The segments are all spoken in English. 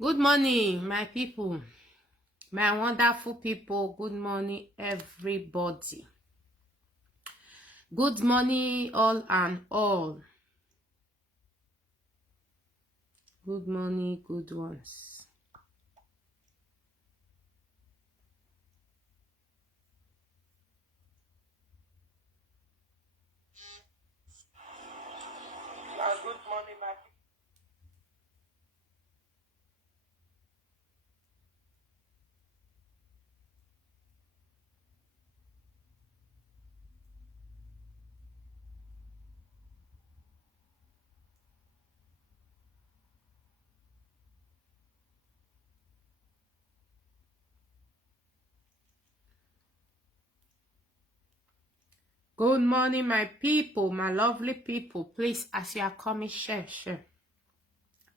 Good morning, my people, my wonderful people. Good morning, everybody. Good morning, all and all. Good morning, good ones. Good morning, my people. Good morning, my people, my lovely people. Please, as you are coming, share.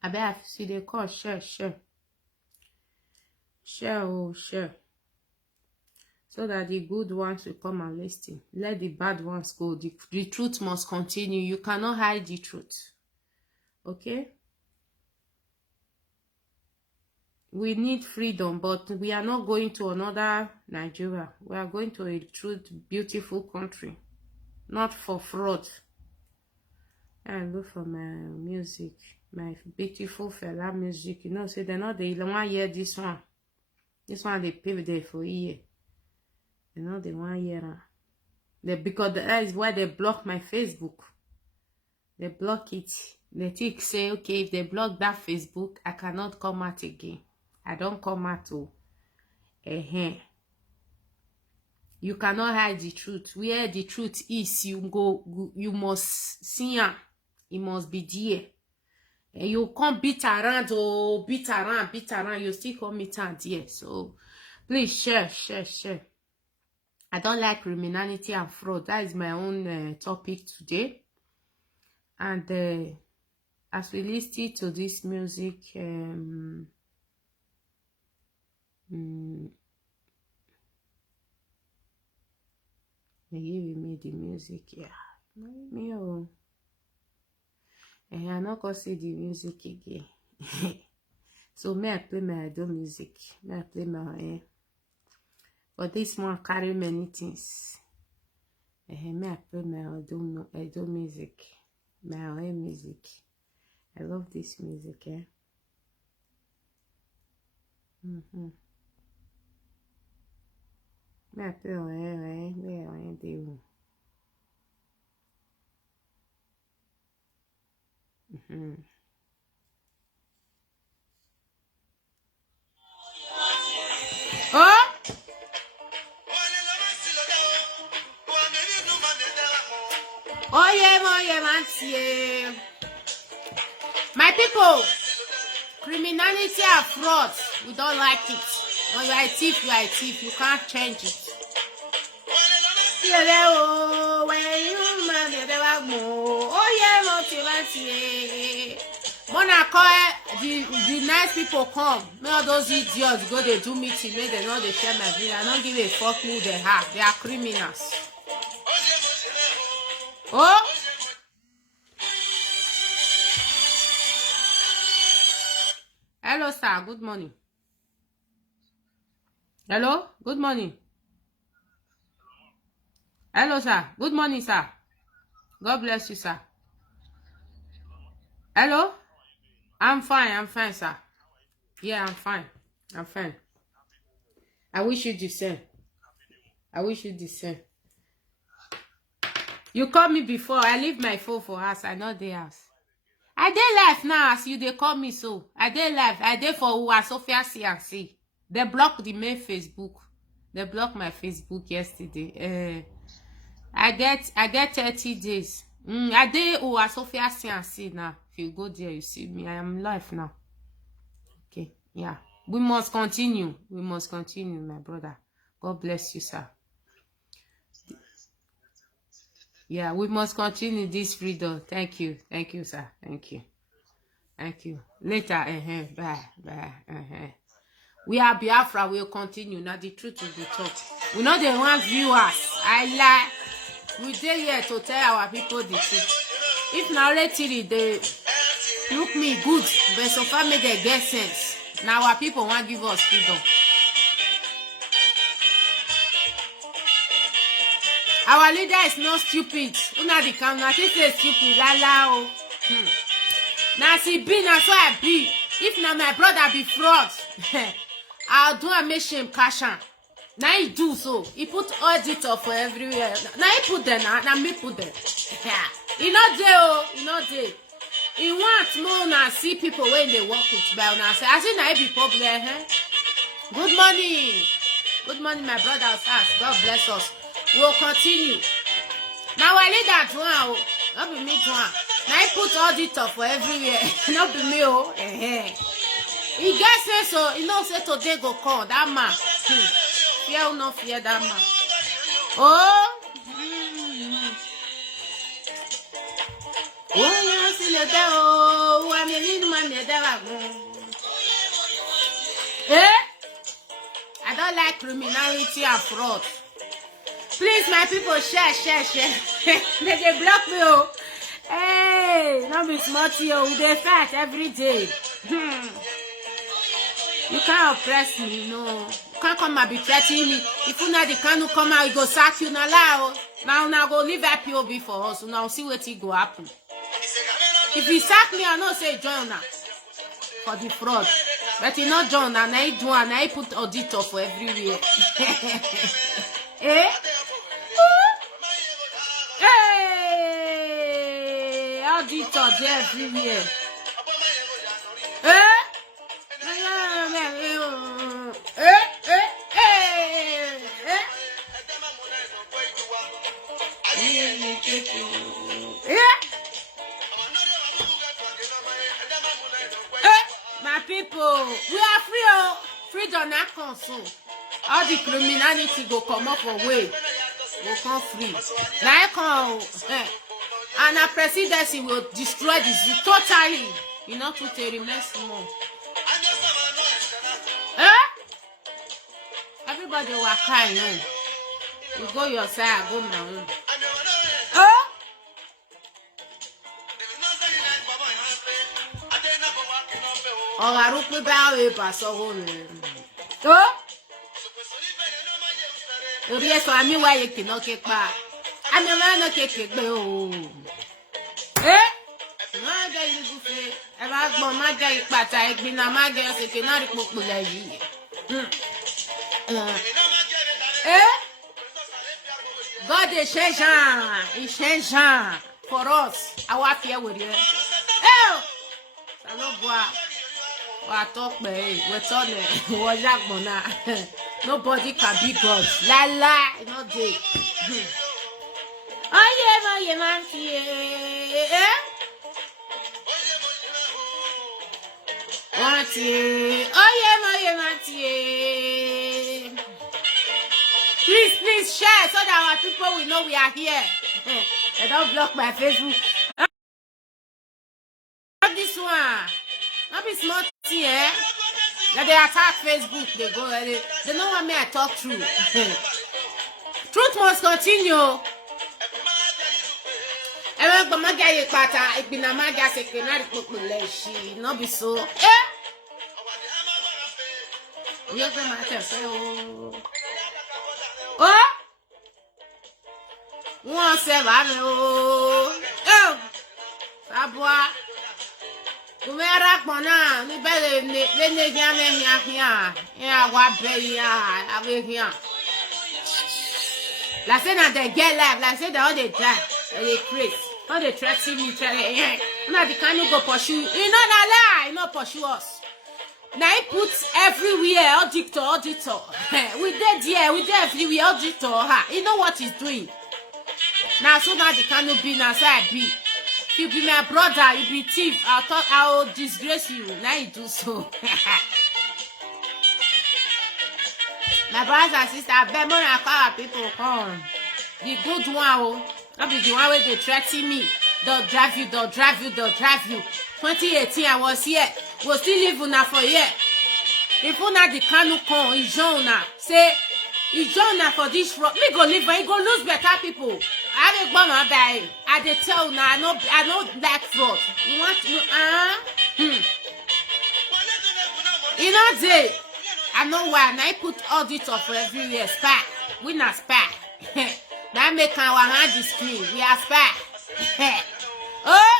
I bet I see the call, share. Share. So that the good ones will come and listen. Let the bad ones go. The truth must continue. You cannot hide the truth. Okay? We need freedom, but we are not going to another Nigeria. We are going to a true, beautiful country. Not for fraud. And look for my music. My beautiful fella music. You know, say they're not the one hear this one. This one they pay there for a year. They're not the one year. Because that is why they block my Facebook. They block it. They think say, okay, if they block that Facebook, I cannot come out again. I don't come out to You cannot hide the truth. Where the truth is, you must see it. It must be there. And you can't beat around, you still come meet and there. So please share. I don't like criminality and fraud. That is my own topic today. And as we listen to this music, they give me the music, yeah. And I'm not gonna see the music again. So may I play my idol music? May I play my but this one carry many things. May I play my idol music? My own music. I love this music, May I play my do. Oh! Oh yeah, man. My people, criminality and fraud, we don't like it. When you are a thief, you are a thief. You can't change it. The nice people come. May all those idiots go they do meeting, may they know they share my video. I don't give a fuck who they are. They are criminals. Oh! Hello, sir. Good morning. Hello? Good morning. Hello, sir. Good morning, sir. God bless you, sir. Hello? I'm fine, sir. Yeah, I'm fine. I wish you the same. You called me before. I leave my phone for us. I know the house. I dey live now as you they call me so. I dey live. I dey for Uwa Sophia CNC. They blocked the main Facebook. They blocked my Facebook yesterday. I get 30 days. I dey Uwa Sophia CNC now. If you go there, you see me. I am live now. Okay, yeah. We must continue, my brother. God bless you, sir. Yeah, we must continue this freedom. Thank you, sir. Thank you. Later, bye, bye. We are Biafra. We'll continue. Now the truth will be talk. We know they want viewers. I lie. We dey here to tell our people the truth. If now later they look me good, but so far make they get sense. Now our people want give us freedom. Our leader is not stupid. Una the camera, she say stupid. La la. Now she be, now so I be. If now my brother be fraud, I'll do a make shame cash on. Now he do so. He put auditor for everywhere. Now he put them, now me put them. Yeah. He not there, oh. He not there. He want more now see people when they work with by now say, I see now he be problem, eh? Good morning. Good morning, my brothers. God bless us. We'll continue. Now I need that one, not be me one. Now I put auditor for everywhere, not be me, oh. He gets it, so he knows say today go call that man. Fear or not fear that man. Oh. Oh, you see the devil. I mean, man, the devil. I don't like criminality and fraud. Please, my people, share. They block me, oh. Hey, not be smarty, oh. They fight every day. You can't oppress me, no. You can't come and be threatening me. If you know the can come out, you go sack you now. Now go leave IPOB for us. Now see what it go happen. If you sack me, I know say join now for the fraud. But you not join and I do and I put auditor for everywhere. Eh? Hey, auditor there everywhere. Eh? My people, we are free, oh. Freedom not console. All the criminality go come up away. Will come free. Now I come, and our presidency will destroy this totally. You know, to remain small. Everybody will cry, no. You go your side, I go my own. Oh, I don't know about it, but so yes, I mean, why you cannot get back. I never know get oh. My guy, you say, about my guy, but I've been a my girl, so cannot book with God is changing for us. I walk here with you. Oh, I talk, man. What's on it? What's that, Mona? Nobody can be God. La, not day. Oh, yeah, man. Please share so that our people will know we are here. They don't block my Facebook. Not this one. Not be smart here. Now they attack Facebook. They go. They don't want me to talk true. Truth must continue. Not be so. Oh, one seven. Oh, Sabwa. Kumera kona ni bele ne jame hia ya wa be ya ave hia. La say na they get life, la say they all they try, they crazy. All they try to me try. Na the kind go pursue. You know na lie, you know pursue us. Now he puts everywhere auditor. We dead here, we dead everywhere auditor. You know what he's doing. Now so now the kind be now say I be. If you be my brother, you be thief. I thought I will disgrace you. Now you do so. My brothers and sisters, I bet more than our people come. The good one, That be the one where they threaten me. They'll drive you, they'll drive you, they'll drive you. 2018, I was here. We'll still live una for here. If una the Kanu con, Ijona, say, Ijona for this road. Me go live, I go lose better people. I don't want to die. I dey tell una, I know black fraud. You want to, You know, they, I know why. Now I put auditor for every year. Spy. We not spy. That make our hand is clean. We are spy. Oh.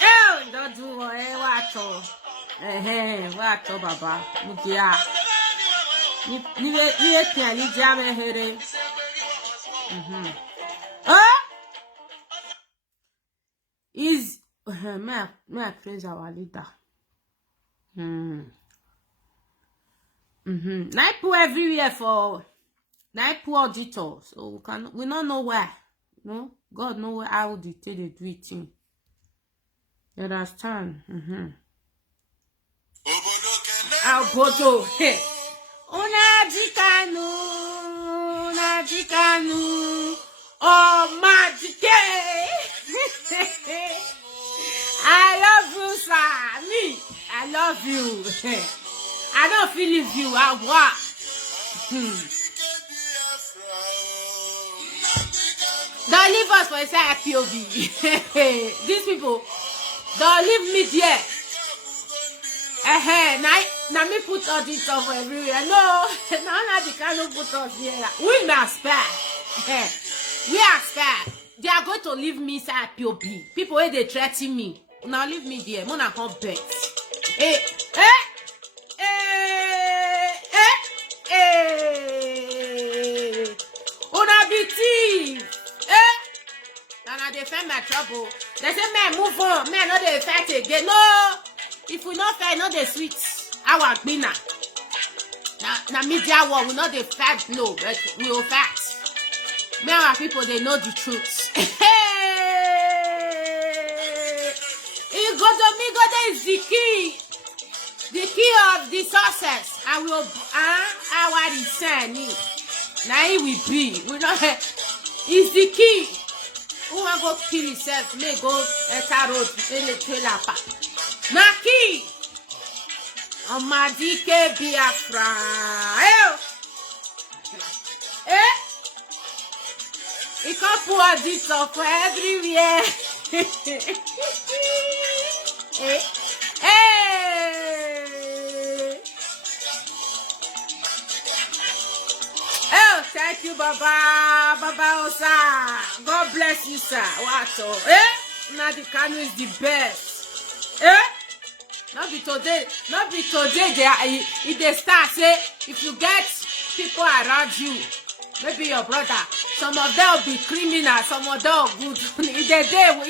Oh. Don't do what? What, Baba? Mugia. You can't jam here. Oh. Is may I praise our leader? I put everywhere for I put auditor, so we don't know why. No, God know how they do it. You understand? Abodo, hey. Una jikanu, oh magic. I love you, sir. Me, I love you. I don't feel leave you. I want. Don't leave us for inside POV. These people, don't leave me there. Now me put all this stuff everywhere. No, now they cannot put us here. We are spare. We are spare. They are going to leave me inside POB. People where they threaten me. Now leave me there. Mona can't bet. Una be thief. Now they find my trouble. They say, man, move on. Man, not they fight again. No. If we not fight, not the sweet. Our winner. Now media war, we not the fight. No, but we will fight. Me our people, they know the truth. God is the key. The key of the success. I will our design. Now it will be. We not is the key. Who want go kill himself? May go enter road. May trailer park. Na key. Omadike Biafra. He can't pour this up for everywhere. Oh, thank you, Baba. Baba Osa. God bless you, sir. What? Now the Kanu is the best. Not be today. They start say if you get people around you, maybe your brother, some of them will be criminal, some of them are good. They're there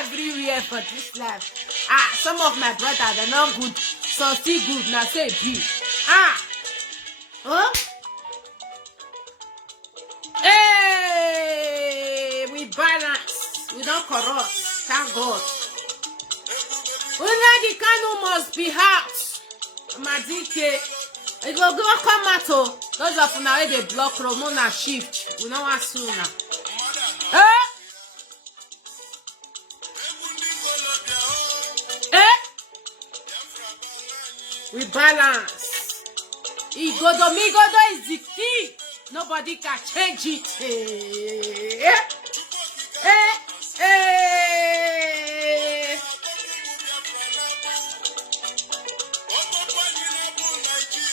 everywhere for this life. Some of my brothers they're not good, some still good. Now say be. Hey, we balance, we don't corrupt. Thank God. The Kanu must be out. Madike. It will go come out. Those of now they block Romona shift. We know what sooner. We balance. Igodo is the key. Nobody can change it.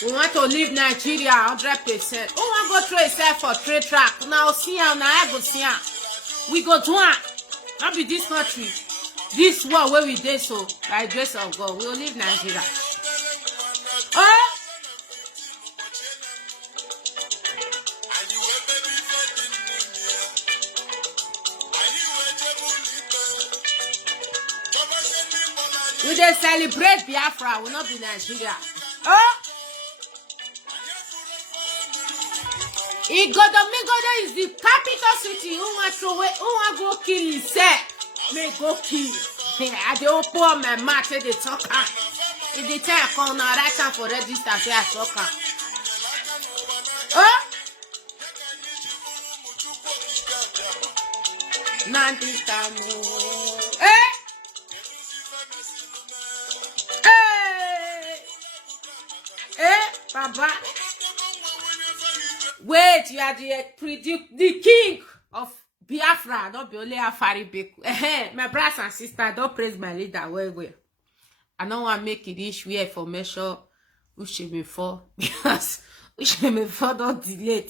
We want to leave Nigeria 100%. Who want to go through itself for trade track? Now see how now I go see how. We go to one. Not be this country. This war where we did so by the grace of God. We will leave Nigeria. We dey celebrate Biafra. We not be Nigeria. Igodo is the capital city. Who want go kill himself? May go kill. I dey open my mouth say they talk. If they tell I come now, right time for register say I talk. Oh, Nanti kamu. Baba. Wait, you are the king of Biafra, not be only Afari Beku. My brothers and sisters, don't praise my leader well. I don't want to make it issue for measure which before because which before don't delay.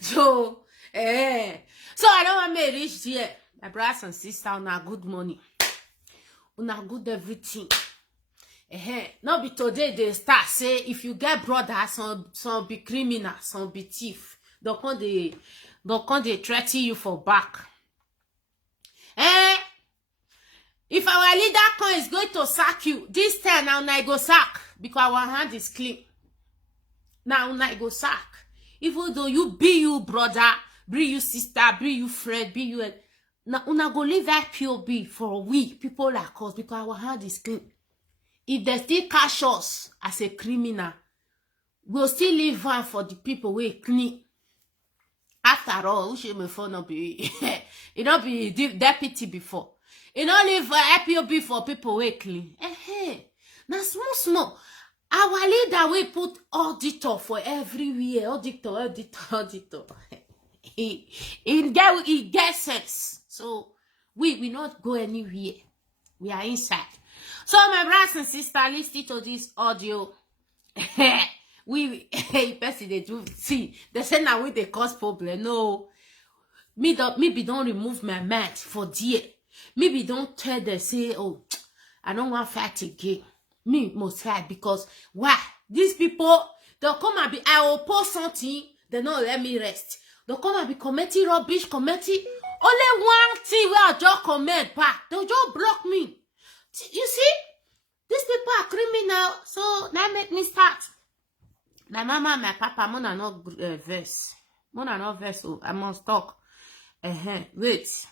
So I don't want to reach here. My brothers and sisters, una good money, una good everything. Not be today they start say if you get brothers, some be criminal, some be thief. Don't come they threaten you for back. If our leader is going to sack you, this time now I go sack because our hand is clean. Now I go sack. Even though you be you brother, be you sister, be you friend, be you now una go leave that POB for a week. People like us because our hand is clean. If they still catch us as a criminal, we'll still leave one for the people we clean. After all, we should not be it not be deputy before. It not leave POB for people we clean. Now small. Our leader we put auditor for everywhere. Auditor. He gets sense. So we not go anywhere. We are inside. So my brothers and sisters, listen to this audio. Person they do see. They say now we they cause problem. No, maybe don't remove my mind for dear. Maybe don't tell them say, oh, I don't want fight again. Me must fight because why? These people they'll come and be I will post something. They don't let me rest. They'll come and be committee rubbish committee. Only one thing where I just comment back. They'll just block me. You see, these people are criminal. So that make me start. My mama, my papa, mona not verse. Mona not verse. Oh, I must talk. Wait.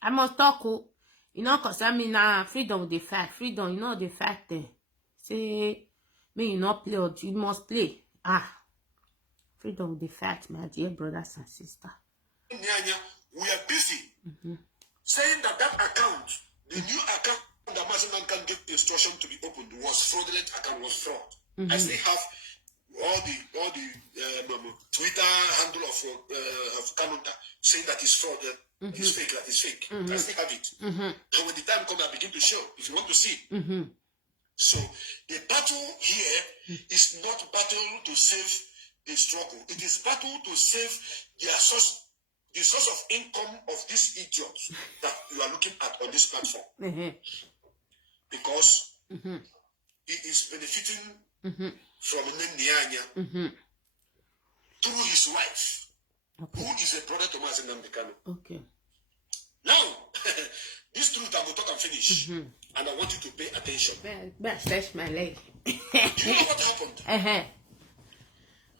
I must talk. Oh, you know, cause I mean, freedom with the fight. Freedom, you know, the fight there. Say, me, you not play or you must play. Freedom with the fight, my dear brothers and sisters. We are busy saying that account, the new account that Maziman can give instruction to be opened was fraudulent account, was fraud. I still have all the Twitter handle of Kanunta saying that it's fraud, it's fake, that is fake. I still have it. And when the time comes, I begin to show if you want to see. So the battle here is not battle to save the struggle. It is battle to save the source of income of these idiots that you are looking at on this platform. Because he is benefiting from Nyanya through his wife, who is a brother to Mazi Nnamdi Kanu. Okay. Now, this truth I will talk and finish, and I want you to pay attention. Stretch my leg. Do you know what happened?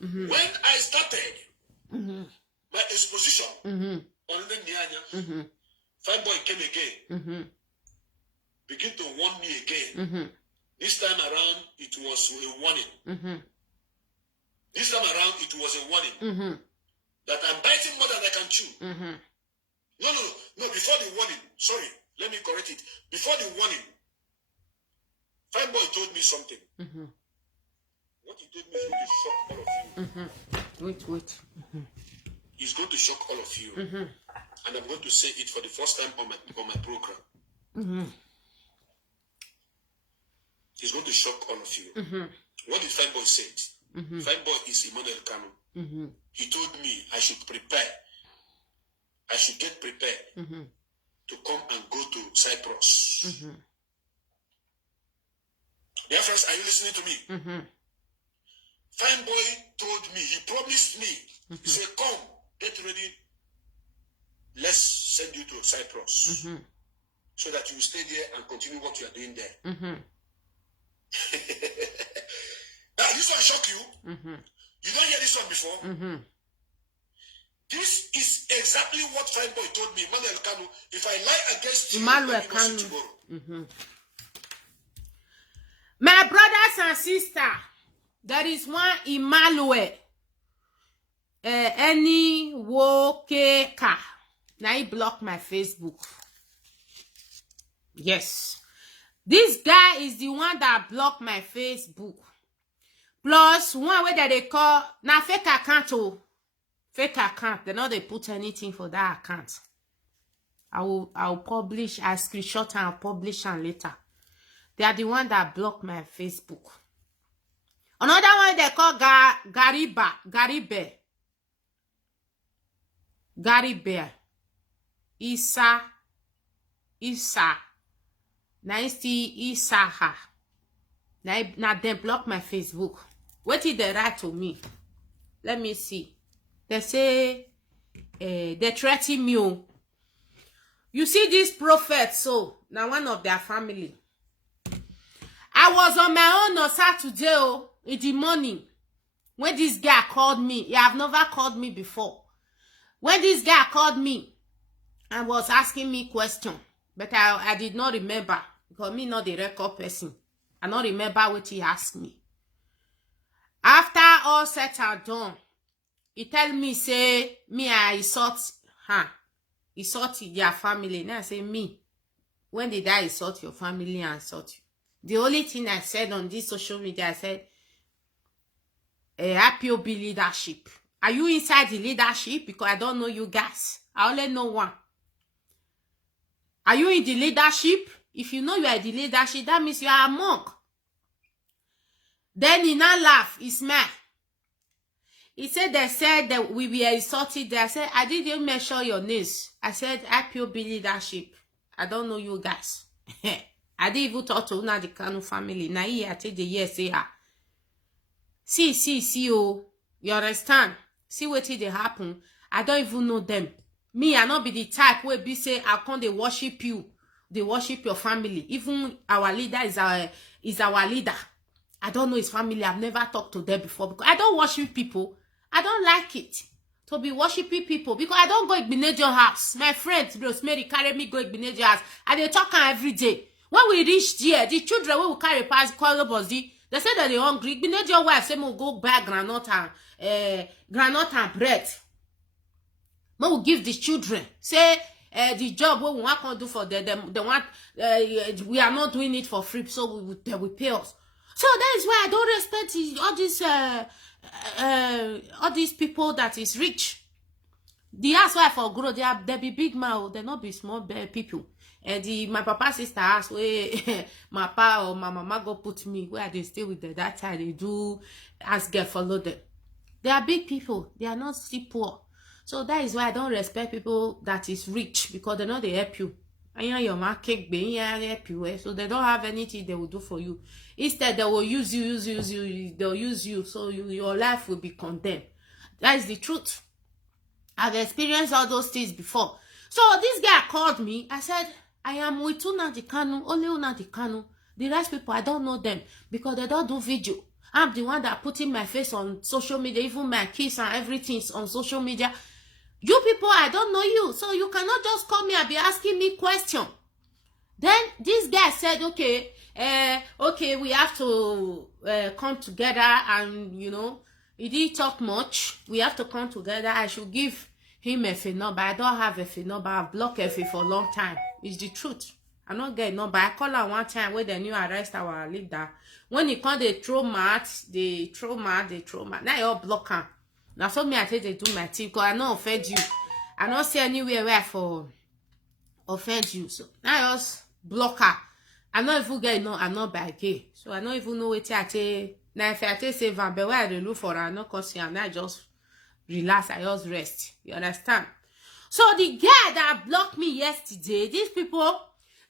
When I started my exposition on the Nyanya, Fine Boy came again, begin to warn me again. This time around, it was a warning. This time around, it was a warning that I'm biting more than I can chew. No, before the warning, sorry, let me correct it. Before the warning, Fine Boy told me something. What he told me is going to shock all of you. Wait. It's going to shock all of you. And I'm going to say it for the first time on my program. It's going to shock all of you. What did Fine Boy say? Fine Boy is Emmanuel Kanu. He told me I should prepare. I should get prepared to come and go to Cyprus. Dear friends, are you listening to me? Fine Boy told me, he promised me, he said, come, get ready, let's send you to Cyprus so that you will stay there and continue what you are doing there. Now, this one shock you. You don't hear this one before? This is exactly what Fine Boy told me, Emmanuel Kanu. If I lie against you, Emmanuel Kanu. My brothers and sisters, there is one Emmanuel. any wokeka. Now he block my Facebook. Yes. This guy is the one that blocked my Facebook. Plus, one way that they call, now fake account, oh. Fake account. They know they put anything for that account. I'll publish, I screenshot and I'll publish and later. They are the one that blocked my Facebook. Another one they call Garibe. Isa. Now Isaha. Now they block my Facebook. What did they write to me? Let me see. They say they threaten me. You see this prophet, so now one of their family. I was on my own on Saturday in the morning when this guy called me. He have never called me before. When this guy called me and was asking me question, but I did not remember because me not the record person. I don't remember what he asked me. After all said and done, he tell me say me I insult her. Insult their family. Now I say me. When did I insult your family and insult you? The only thing I said on this social media, I said, IPOB leadership. Are you inside the leadership? Because I don't know you guys. I only know one. Are you in the leadership? If you know you are in the leadership, that means you are a monk. Then he now laugh. He smile. He said they said that we were insulted. I said, I didn't measure your names. I said, IPOB leadership. I don't know you guys. I didn't even talk to una the Kanu family. Now I take the yes, say her. See, oh, you understand? See what they happen. I don't even know them. Me, I not be the type where be say I can't they worship you. They worship your family. Even our leader is our leader. I don't know his family. I've never talked to them before because I don't worship people. I don't like it to be worshiping people because I don't go Igbenedion house. My friend Rosemary carry me go Igbenedion house. And they talk every day. When we reach there, the children will carry past Kolobosdi. They say that they're hungry. Igbenedion wife say we go buy granite and bread. We will give the children. Say the job we want to do for them. They want we are not doing it for free, so they will pay us. So that is why I don't respect all these people that is rich. The housewife for grow, they be big man, they not be small people. And my papa sister house where my papa or my mama go put me where they stay with them. That time they do ask girl follow them. They are big people. They are not still poor. So that is why I don't respect people that is rich because they know they help you. And your market help you. So they don't have anything they will do for you. Instead, they will use you. They'll use you. So your life will be condemned. That is the truth. I've experienced all those things before. So this guy called me. I said, I am with Nnamdi Kanu, only Nnamdi Kanu. The rest people, I don't know them because they don't do video. I'm the one that putting my face on social media, even my kids and everything is on social media. You people, I don't know you, so you cannot just call me and be asking me question. Then this guy said, okay, we have to come together and, you know, he didn't talk much. We have to come together. I should give him a FA number. I don't have a FA number. I've blocked FA for a long time. It's the truth. I not get number. I call her one time when they knew arrest our leader. When he come, they throw mat. Now you all block her. Now so me I say they do my team because I not offend you. I not see anywhere where for offend you. So now I just block her. I not even get no. I'm not by gay. So I don't even know what I say. Now if I say Van, but where I look for her, I not cause her. Now I just relax. I just rest. You understand? So the guy that blocked me yesterday, these people,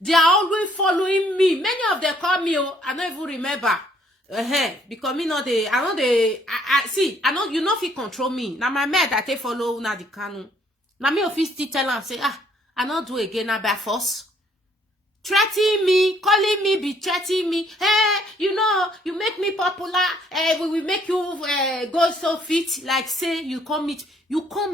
they are always following me. Many of them call me. I don't even remember. Because me not the I know you know if you control me. Now my man that they follow Nnamdi Kanu. Now me office still tell and say, I not do again now by force. Threatening me, calling me, be threatening me. Hey, you know, you make me popular. We will make you go so fit. Like say you come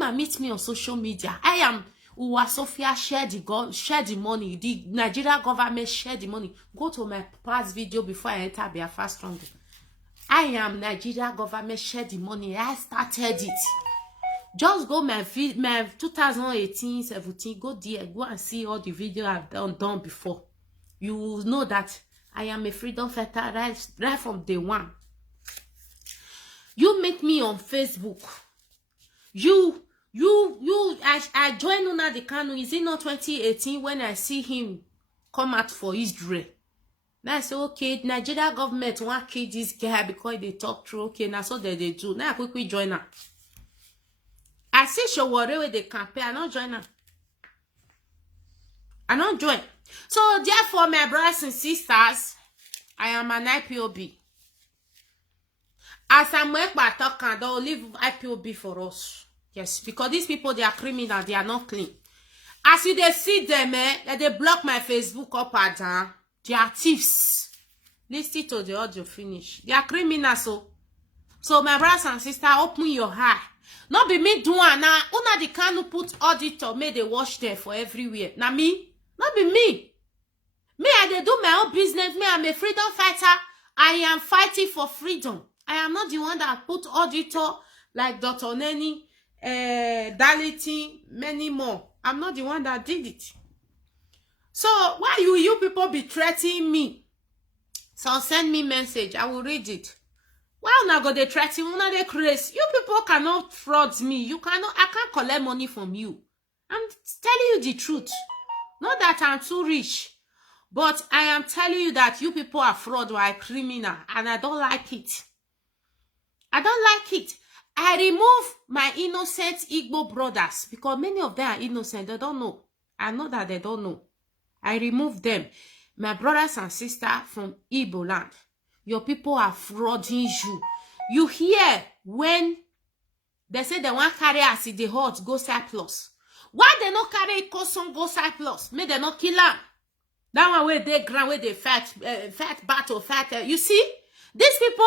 and meet me on social media. I am Uwa Sophia share the money. The Nigeria government share the money. Go to my past video before I enter Biafra Strong. I am Nigeria government share the money. I started it. Just go my 2018-17, go there, go and see all the video I've done before. You will know that I am a freedom fighter right from day one. You meet me on Facebook. I joined Nnamdi Kanu. Is it not 2018 when I see him come out for Israel? Now I say, okay, Nigeria government want kill this guy because they talk through. Okay, now so they do. Now I quickly join her. I see Showore with the campaign. I don't join her. I don't join. So therefore, my brothers and sisters, I am an IPOB. As I'm talking, they'll leave IPOB for us. Yes, because these people, they are criminal, they are not clean. As you they see them, they block my Facebook up and down. They are thieves. Listen to the audio finish. They are criminals, so my brothers and sisters, open your eye. Not be me doing now. Nnamdi Kanu put auditor, may they watch there for everywhere. Now me, not be me. Me, I dey do my own business. Me, I'm a freedom fighter. I am fighting for freedom. I am not the one that put auditor like Dr. Neni, Darlington, many more. I'm not the one that did it. So why you people be threatening me? So send me message. I will read it. Why una go dey threaten? Una dey crazy. You people cannot fraud me. You cannot. I can't collect money from you. I'm telling you the truth. Not that I'm too rich, but I am telling you that you people are fraud or are criminal, and I don't like it. I don't like it. I remove my innocent Igbo brothers because many of them are innocent. They don't know. I know that they don't know. I remove them. My brothers and sisters from Igbo land. Your people are frauding you. You hear when they say they want carry us in the hot go surplus. Why they not carry Koson go surplus? May they not kill them? That one where they ground, where they fight battle, fight. You see, these people,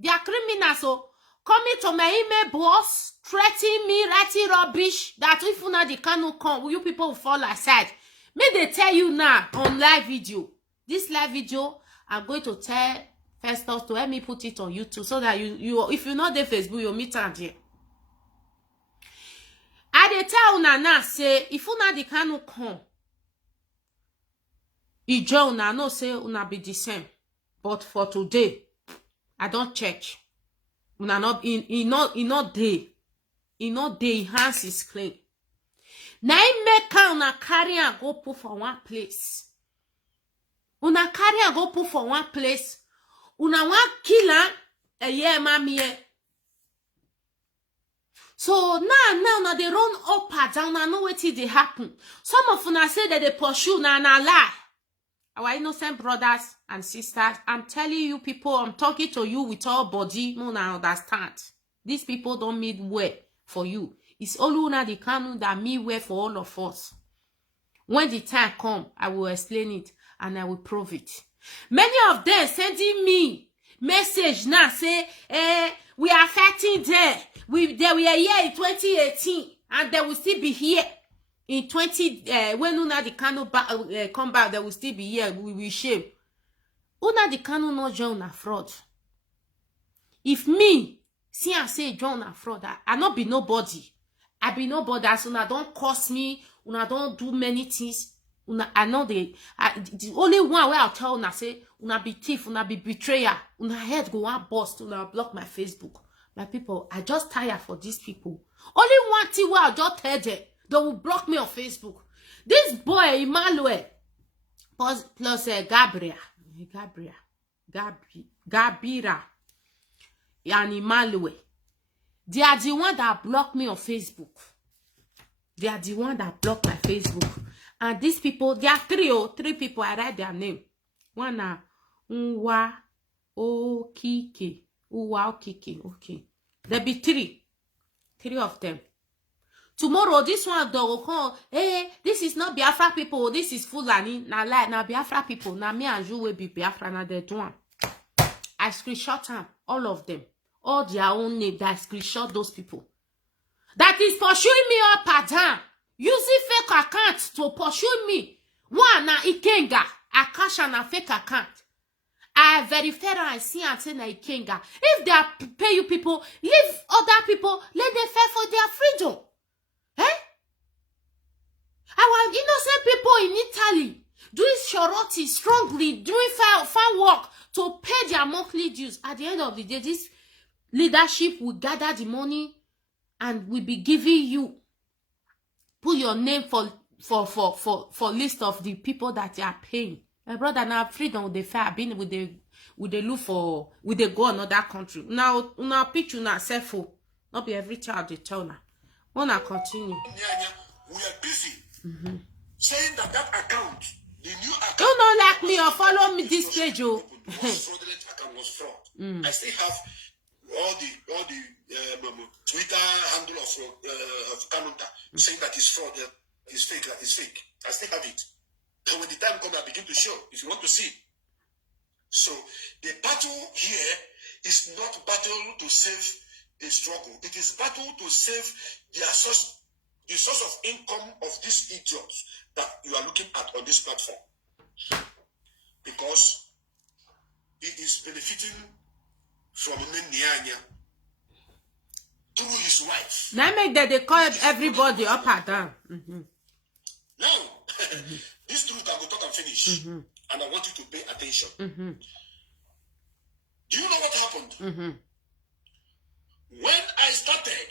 they are criminals. So coming to my email boss, threatening me, writing rubbish. That if Nnamdi Kanu come, you people will fall aside. May they tell you now on live video. This live video, I'm going to tell Festus to help me put it on YouTube so that you if you know the Facebook, you'll meet her there. I dey tell una now say if Nnamdi Kanu come, Ijo una know say una be the same. But for today, I don't check. Una not not day. In not day, hands is clean. Now I make una carry and go put for one place. Una carry and go put for one place. Una want kill her a year mamie. So now they run up and down. I know what they happen. Some of una say that they pursue na lie. Our innocent brothers and sisters, I'm telling you people, I'm talking to you with all body. No, I understand. These people don't mean well for you. It's only Nnamdi Kanu that mean well for all of us. When the time come, I will explain it and I will prove it. Many of them sending me message now say, we are fighting there. They were here in 2018 and they will still be here in when Nnamdi Kanu come back, they will still be here. We will shame. Nnamdi Kanu not join a fraud. If me see and say join a fraud, I not be nobody. I be nobody. As una don't cost me, una don't do many things. I know the only one where I'll tell una say una be thief, una be betrayer, una head go one bust, una block my Facebook. My people, I just tired for these people. Only one thing where I just tell them, they will block me on Facebook. This boy Emmanuel plus Gabira and Emmanuel, they are the one that block me on Facebook. They are the one that block my Facebook. And these people, there are three people. I write their name. One na Uwa Okike. Okay. There be three of them. Tomorrow, this one dog will call, hey, this is not Biafra people, this is Fulani. Now Biafra people, now me and you will be Biafra, now they do one. I screenshot them, all of them. All their own name, that I screenshot those people. That is pursuing me up and down. Using fake account to pursue me. One na Ikenga, Akasha na fake account. I verify and I see and say na Ikenga. If they are pay you people, leave other people, let them fight for their freedom. Eh? Our innocent people in Italy doing surety strongly, doing fine work to pay their monthly dues. At the end of the day, this leadership will gather the money and will be giving you, put your name for list of the people that they are paying. My brother, now freedom with the fair been with the look for with the go another country. Now picture now self, not be every child they tell now. Wanna continue. We are busy saying that account, the new account. You don't like me or follow me this page, oh. Fraudulent account was fraud. I still have all the Twitter handle of Kanunta saying that it's fraud, that it's fake. I still have it. And when the time comes, I begin to show if you want to see. So the battle here is not battle to save the struggle. It is battle to save the source of income of these idiots that you are looking at on this platform. Because it is benefiting from Nyanya through his wife. Now make that they call everybody up and down. Now, this truth I will talk and finish. And I want you to pay attention. Do you know what happened? When I started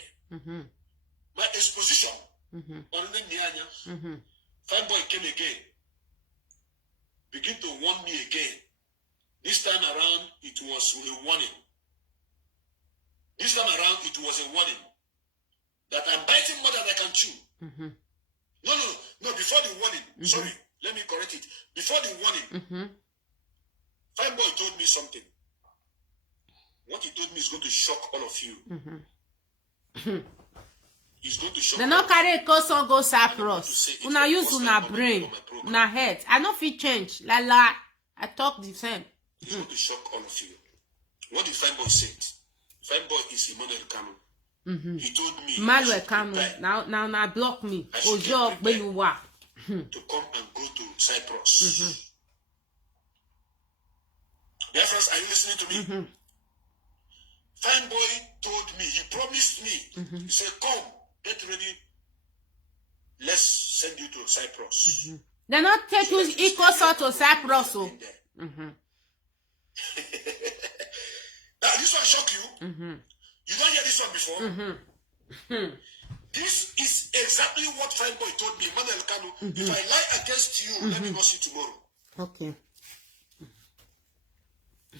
my exposition on the Nyanya, Fine Boy came again, begin to warn me again. This time around, it was a warning. This time around, it was a warning that I'm biting more than I can chew. No, before the warning, sorry, let me correct it. Before the warning, Fine Boy told me something. What he told me is going to shock all of you. He's going to shock. They not carry a course on go Cyprus. Una use una brain, una head. I no fit change. La, I talk the same. He's going to shock all of you. What did Fine Boy say? Fine Boy is Emmanuel Kanu. He told me Emmanuel Kanu. Now block me. Ojo Beluwa. To come and go to Cyprus. Dear friends, are you listening to me? Fine Boy told me, he promised me, he said, come, get ready, let's send you to Cyprus. They not take you equal sort to Cyprus. So. Now, this one shock you. You don't hear this one before? This is exactly what Fine Boy told me, Emmanuel Kanu. If I lie against you, let me not see tomorrow. Okay.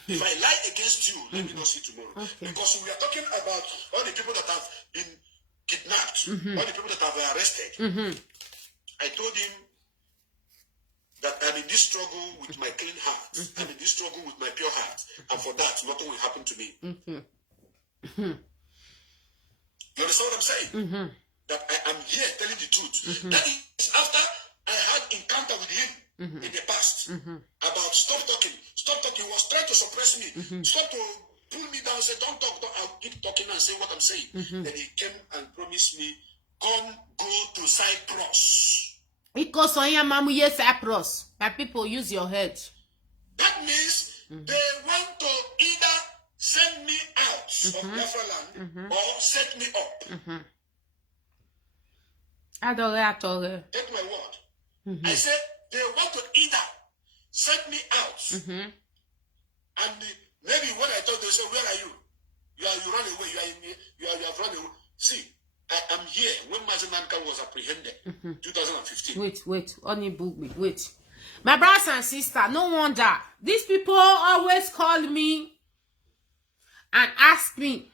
If I lie against you, let me not see tomorrow. Okay. Because we are talking about all the people that have been kidnapped, all the people that have been arrested. I told him that I'm in this struggle with my clean heart. I'm in this struggle with my pure heart. And for that, nothing will happen to me. You understand what I'm saying? That I am here telling the truth. That is after I had encounter with him in the past about stop talking. Stop talking. He was trying to suppress me. Stop to pull me down. Say, don't talk. I'll keep talking and say what I'm saying. Then he came and promised me, come go to Cyprus. Because I am Mamuye Cyprus. My people, use your head. That means they want to either send me out of Biafra land or set me up. Adore. Take my word. I said they want to either send me out and maybe when I told them, so where are you? You run away. You have run away. See, I am here when Mazi Nanka was apprehended, 2015. Wait, only book me. Wait. My brothers and sisters, no wonder. These people always call me and ask me,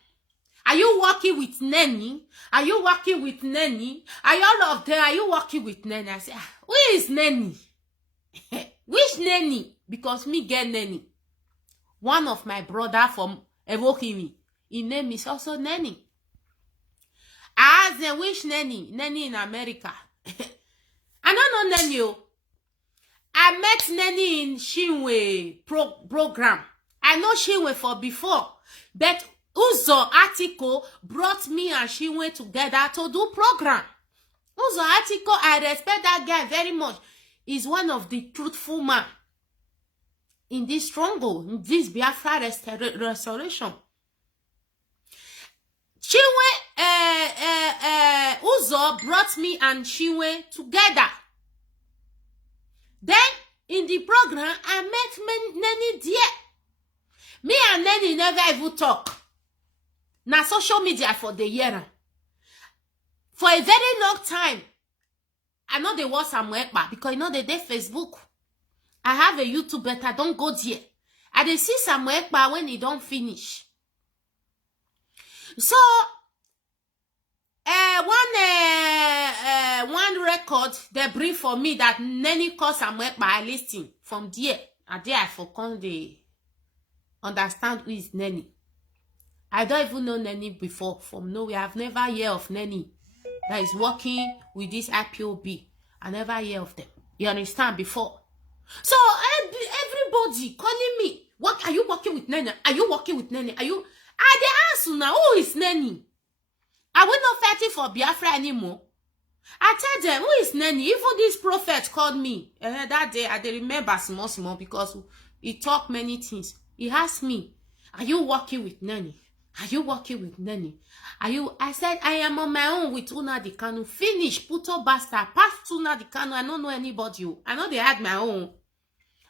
are you working with Nenny? Are you working with Nenny? Are you all of them? Are you working with Nenny? I say, who is Nenny? Which Nenny? Because me get Nenny. One of my brother from evoking me. His name is also Nenny. I asked them, which Nenny? Nenny in America. I don't know Nenny. I met Nenny in Shinwe program. I know Shinwe for before. But Uzo article brought me and Shinwe together to do program. Uzo article, I respect that guy very much. He's one of the truthful man in this struggle, in this Biafra restoration. Chinwe Uzo brought me and Chinwe together. Then in the program, I met Nenny there. Me and Nenny never even talk. Na social media for the year. For a very long time, I know they was somewhere back because you know they did Facebook. I have a YouTube, but I don't go there. I dey see somewhere back when he don't finish. So, one record they bring for me that Nenny call somewhere by listing from there. And there I forgot the understand who is Nenny. I don't even know Nenny before from nowhere. I've never heard of Nenny that is working with this IPOB. I never hear of them. You understand before? So everybody calling me, what are you working with Nenny? Are you working with Nenny? Are you? I dey ask now, who is Nenny? Are we not fighting for Biafra anymore? I tell them, who is Nenny? Even this prophet called me that day. I dey remember small because he talked many things. He asked me, are you working with Nenny? Are you working with Nenny? Are you? I said, I am on my own with Nnamdi Kanu. Finish, Puto bastard. Pass to Nnamdi Kanu. I don't know anybody. I know they had my own.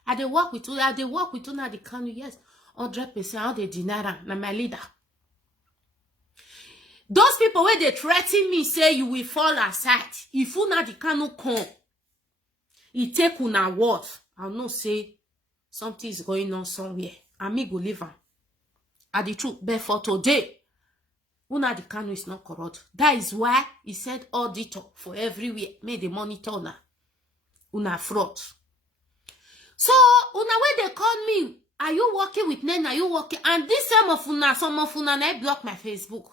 I dey work with Nnamdi Kanu. Yes, 100%. How they deny that? Na my leader. Those people where they threaten me say you will fall aside. If Nnamdi Kanu come, he take una word. I'll not say something is going on somewhere. And me go leave am. At the truth, but for today, Nnamdi Kanu is not corrupt. That is why he said auditor for everywhere. May they monitor una fraud. So, una when they call me, are you working with Nenny? Are you working? And this some of una, they block my Facebook.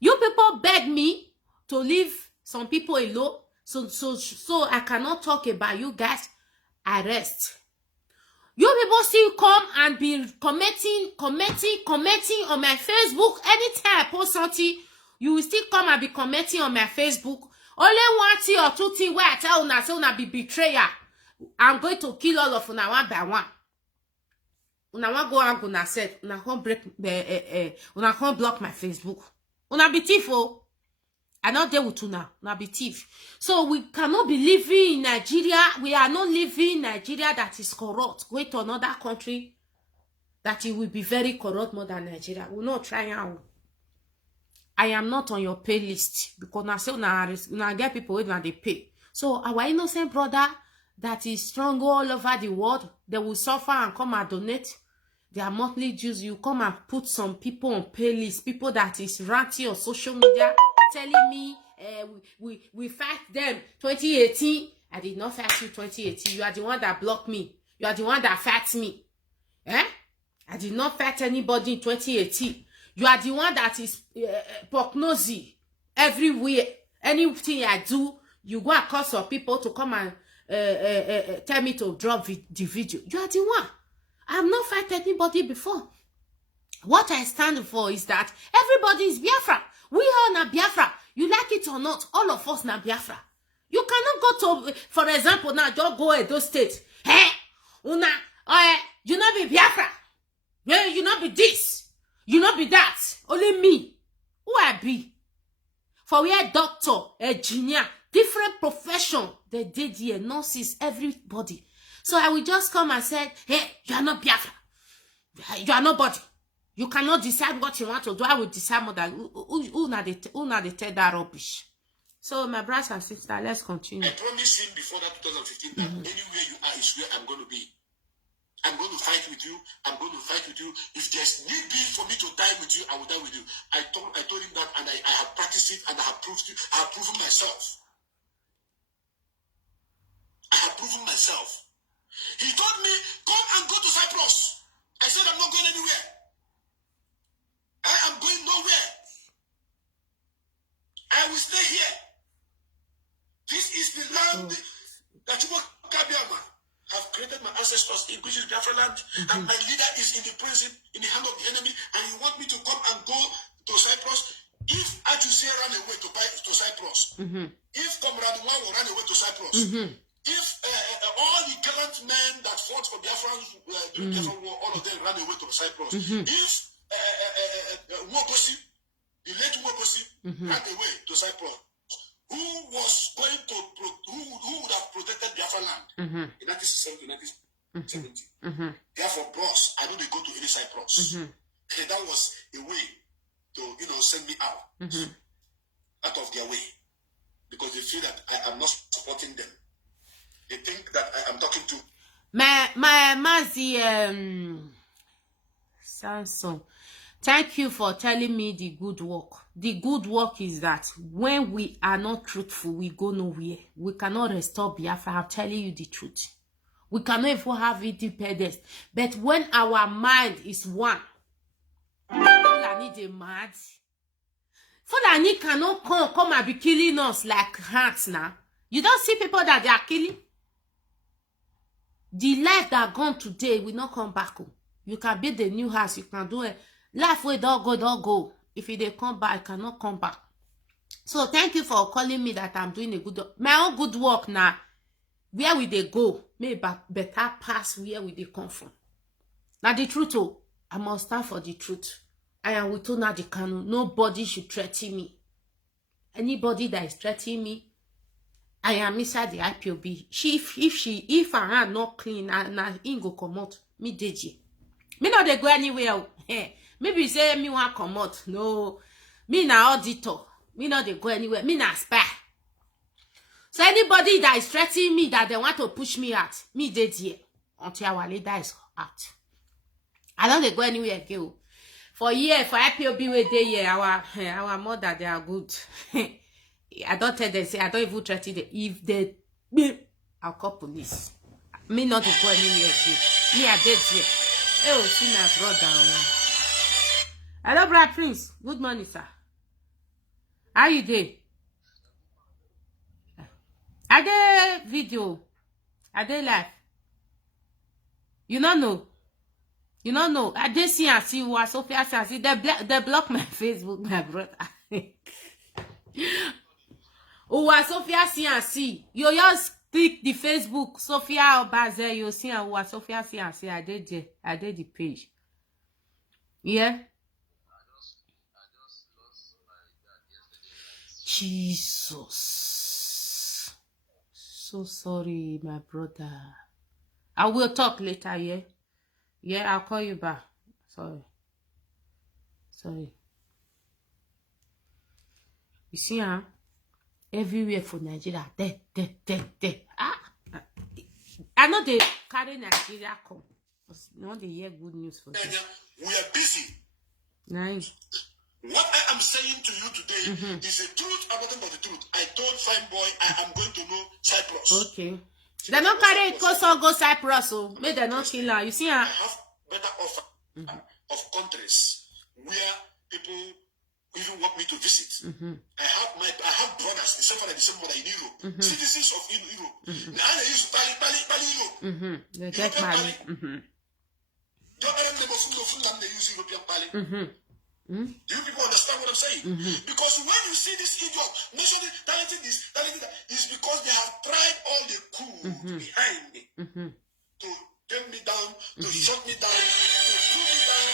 You people beg me to leave some people alone, so I cannot talk about you guys. Arrest. You people still come and be commenting on my Facebook. Anytime I post something, you will still come and be commenting on my Facebook. Only one thing or two things where I tell una say una be betrayer. I'm going to kill all of una one by one. Una want go and una said una can't break una can't block my Facebook. Una be thief, oh. I not there with una be thief. So we cannot be living in Nigeria. We are not living in Nigeria that is corrupt. Going to another country that it will be very corrupt more than Nigeria. We'll not try out. I am not on your pay list because I say una get people when they pay. So our innocent brother that is strong all over the world, they will suffer and come and donate their monthly dues. You come and put some people on pay list, people that is ranting on social media, telling me we fight them 2018. I did not fight you 2018. You are the one that blocked me. You are the one that fight me. I did not fight anybody in 2018. You are the one that is prognosy everywhere. Anything I do, you go and cause for people to come and tell me to drop the video. You are the one. I have not fight anybody before. What I stand for is that everybody is Biafra. We are na Biafra. You like it or not, all of us na Biafra. You cannot go to, for example, now just go Edo State. Hey, una, you not be Biafra. You not be this. You not be that. Only me. Who I be? For we are doctor, engineer, different profession. They did here, nurses, everybody. So I will just come and say, hey, you are not Biafra. You are nobody. You cannot decide what you want to do. I will decide more than who not the tell that rubbish. So my brothers and sisters, let's continue. I promised him before that 2015 that anywhere you are is where I'm going to be. I'm going to fight with you. I'm going to fight with you. If there's need be for me to die with you, I will die with you. I told him that, and I have practiced it, and I have proved it. I have proven myself. I have proven myself. He told me, come and go to Cyprus. I said, I'm not going anywhere. I am going nowhere. I will stay here. This is the land that Kabiama have created my ancestors in, which is Biafra land, and my leader is in the prison, in the hand of the enemy, and you want me to come and go to Cyprus? If Ajuse ran away to Cyprus, if Comrade Nwa will run away to Cyprus, if all the gallant men that fought for Biafra Biafra War, all of them ran away to Cyprus. If Mwabosi, the late Mwabosi, ran away to Cyprus, who was going to, who would have protected Biafra land in 1970? Therefore, bros, I know they go to any Cyprus. Okay, that was a way to, send me out of their way, because they feel that I am not supporting them. They think that I am talking to my Mazi Samson. Thank you for telling me the good work. The good work is that when we are not truthful, we go nowhere. We cannot restore Biafra. I'm telling you the truth. We cannot even have independence. But when our mind is one, Fulani dey mad. Fulani cannot come and be killing us like ants now. You don't see people that they are killing. The life that gone today will not come back. You can build a new house. You can do it. Life will don't go. If they come back, I cannot come back. So thank you for calling me that I'm doing a good work. My own good work now. Where will they go? Maybe better pass where will they come from. Now the truth, I must stand for the truth. I am with Nnamdi Kanu. Nobody should threaten me. Anybody that is threatening me, I am inside the IPOB. If her hand not clean, na go come out. Me deji. Me not they go anywhere. Maybe say me want come out. No, me na auditor. Me not they go anywhere. Me na spy. So anybody that is threatening me that they want to push me out, me deji until our leader is out. I don't they go anywhere again. For years, for IPOB we dey here, our mother they are good. I don't tell them, say I don't even threaten them. If they I'll call police. Me not to go anywhere again. Me I dead here. Oh, see my brother. Hello, brother Prince. Good morning, sir. How you doing? I did video. I did live. You don't know. You don't know. I did see and see what Sophia says. They block my Facebook, my brother. Oh, Sophia see and see. You just click the Facebook, Sophia Obaze, you see and what Sophia see and see. I did the page. Yeah. Jesus. So sorry, my brother. I will talk later, yeah? Yeah, I'll call you back. Sorry. You see, huh? Everywhere for Nigeria. There. I know they carry Nigeria come. No, they hear good news for them. We are busy. Nice. What I am saying to you today is the truth and nothing but the truth. I told Fine Boy I am going to know Cyprus. Okay. They don't carry it go Cyprus, so maybe they not kill her. You see, I have better offer of countries where people even want me to visit. I have brothers, the same father, the same mother in Europe, citizens of Europe. They use Bali Europe. They get Bali. They use European Bali. Do you people understand what I'm saying? Because when you see this idiot mentioning talented this, talented that, it's because they have tried all they could behind me to take me down, to shut me down, to pull me down.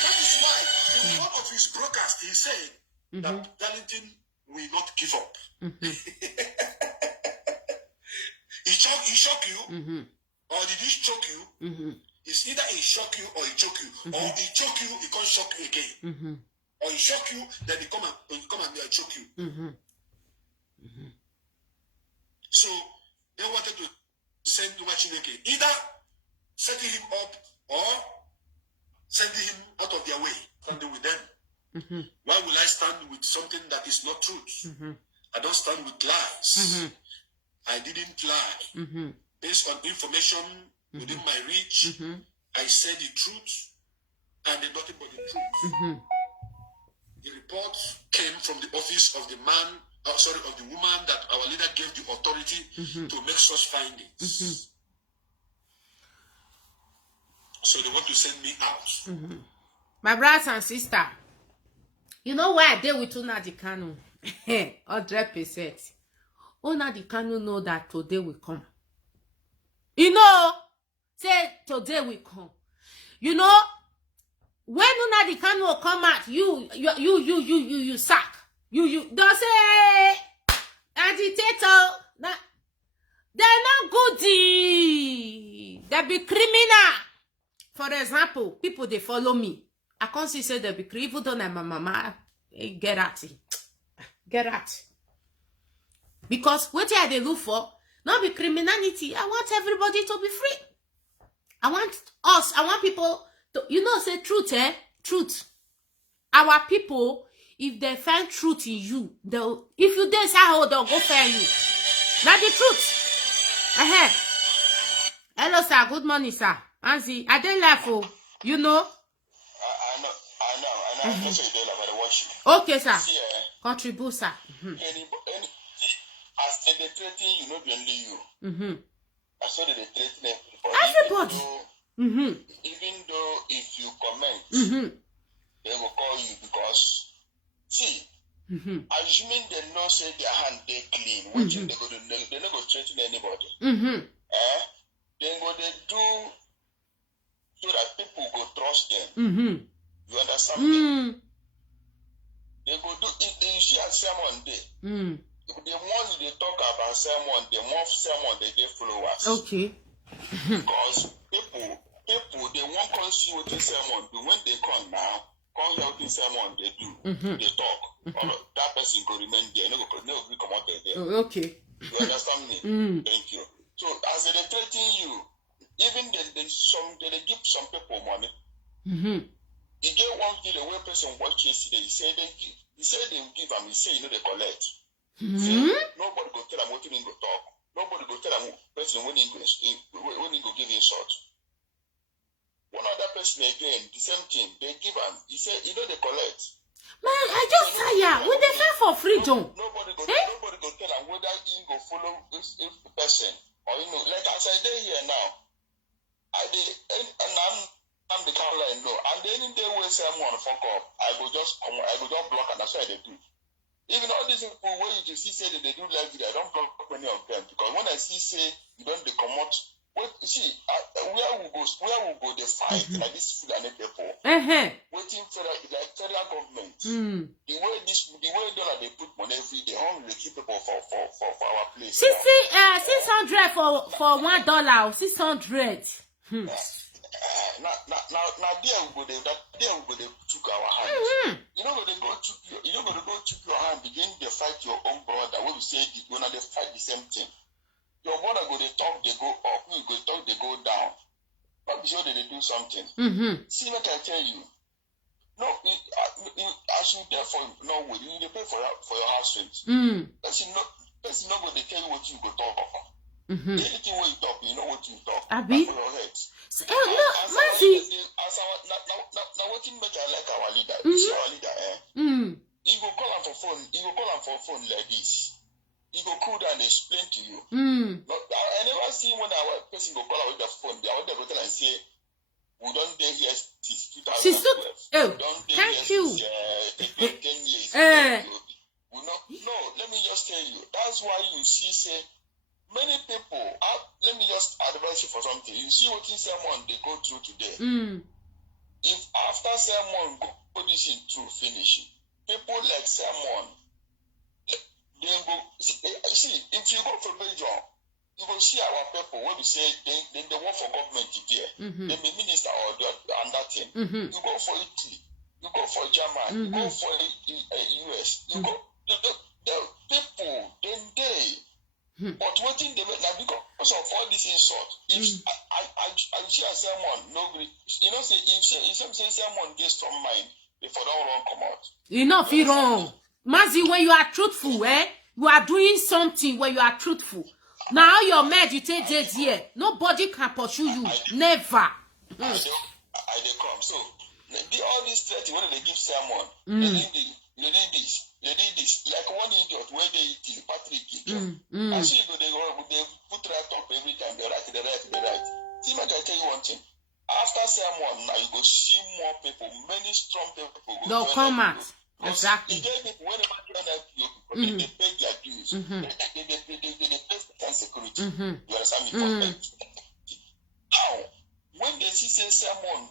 That is why in one of his broadcasts he said that Darlington will not give up. He shock you, or did he choke you? It's either he shock you or he choke you, or he choke you, he can't shock you again, or he shock you, then he come and choke you. So they wanted to send Chineke, either setting him up or sending him out of their way, standing with them. Why will I stand with something that is not truth? I don't stand with lies. I didn't lie. Based on information within my reach, I said the truth and nothing but the truth. The report came from the office of the man, of the woman that our leader gave the authority to make such findings. So they want to send me out. My brothers and sisters, you know why I deal with Nnamdi Kanu? 100%. Nnamdi Kanu know that today will come. You know, say today we come. You know, when Nnamdi Kanu will come out, you sack. You don't say agitator. They're not goody. They be criminal. For example, people they follow me. I can't see say they be criminal. Even though my mama, hey, get at it. Get at it. Because what I they look for, not be criminality. I want everybody to be free. I want people to, you know, say truth, truth. Our people, if they find truth in you, they'll, if you dare say how, they'll go find you. That's the truth. Hello, sir. Good morning, sir. Anzi, I don't laugh, you know. I know. I'm also a day like watching. Okay, sir. Contribute, sir. As they threaten you, not only you. I saw that they threaten everybody. Even though if you comment, they will call you because see, assuming they know say their hand they clean, which they go to they not go threaten anybody. Then what they do so that people go trust them. You understand me? They go do you see a sermon day. The more they talk about sermon, the more sermon they get followers. Okay. Because people they won't come see what the sermon do. When they come now, come help the sermon they do. They talk. That person go remain there. No will come out there. Okay. You understand me? Thank you. So as they threaten you, even they give some people money. You get one video where person watch yesterday. He said they give them. He say you know they collect. Nobody go tell them what he go talk. Nobody go tell them person when he go give insult. One other person again, the same thing. They give him. He said, you know they collect. Man, I just tired. When they fight for freedom. Nobody go tell them whether he go follow this person or you know. Like as I dey here now, I'm the camera I know. And then in the way someone fuck up, I go just block and that's why they do. Even all these people where you see say that they do live video, I don't block many of them because when I see say you don't they come out. Wait, see, where we go they fight like this Fulani people. Waiting for like federal government. The way they put money every day, how they keep people for our place. 600 for $1, 600. Now there we go they took our hand. You know they go took your hand, begin they fight your own brother. When we say when they fight the same thing. Your brother go they talk, they go up. You go talk, they go down. Not be sure that they do something. See what I tell you. No, as you there for no way, you pay for your house rent. Person not go they tell you what you go talk about. Anything what you talk, you know what you talk. Abi. For your head. Now what thing make I like our leader? You see our leader, He go call him for phone like this. He go cool down and explain to you. I never see when our person go call out with the phone. They are go tell and say, we don't dare here since 2012. Thank you. 10 years. No, let me just tell you. That's why you see, say, many people, let me just advise you for something. You see what this sermon they go through today. If after sermon go this in through finishing, people like sermon, then go see if you go for Belgium, you will see our people when we say they work for government there. They be minister or that thing. You go for Italy, you go for Germany, you go for US, you go the people then they but what thing they make now because of all this insult. If I see a sermon, no you know say if some say sermon get strong mind, if I don't wrong come out. You know if you wrong. Mazi, when you are truthful, you are doing something when you are truthful. Now your meditate this here. Nobody can pursue you. Never. I they come. So all these threats when they give sermon, you did this. Like one idiot where they eat Patrick idiot. I see you go they put right up every time, they right to the right. See what I tell you one thing. After sermon now you go see more people, many strong people they'll come out. Exactly. The people, whenever they pay their dues, they pay for security. You understand me? Now, say someone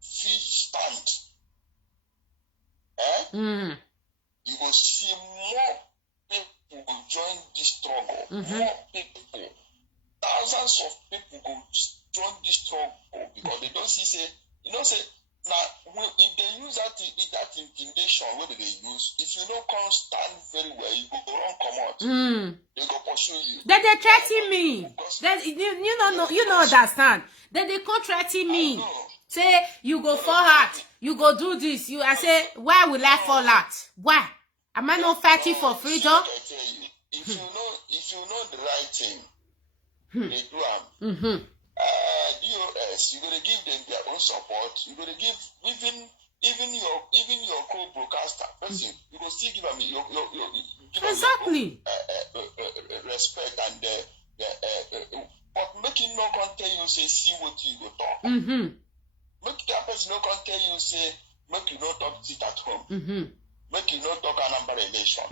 fish stand, you will see more people will join this struggle. More people, thousands of people will join this struggle because they don't see say, say now if they use that intimidation, what do they use? If you don't come stand very well, you go run come out. They go pursue you. Then they threaten me. Then you know understand. Then they come threaten me. Say you go fall out, you go do this. I say, why will I fall out? Why? Am I not fighting for freedom? I tell you, if you know the right thing, they do DOS, you're gonna give them their own support. You're gonna give even your co-broadcaster person. You will still give them your exactly respect and but make him no come tell you say see what you go talk. Make that person no come tell you say make you no talk sit at home. Make you not talk Anambra election.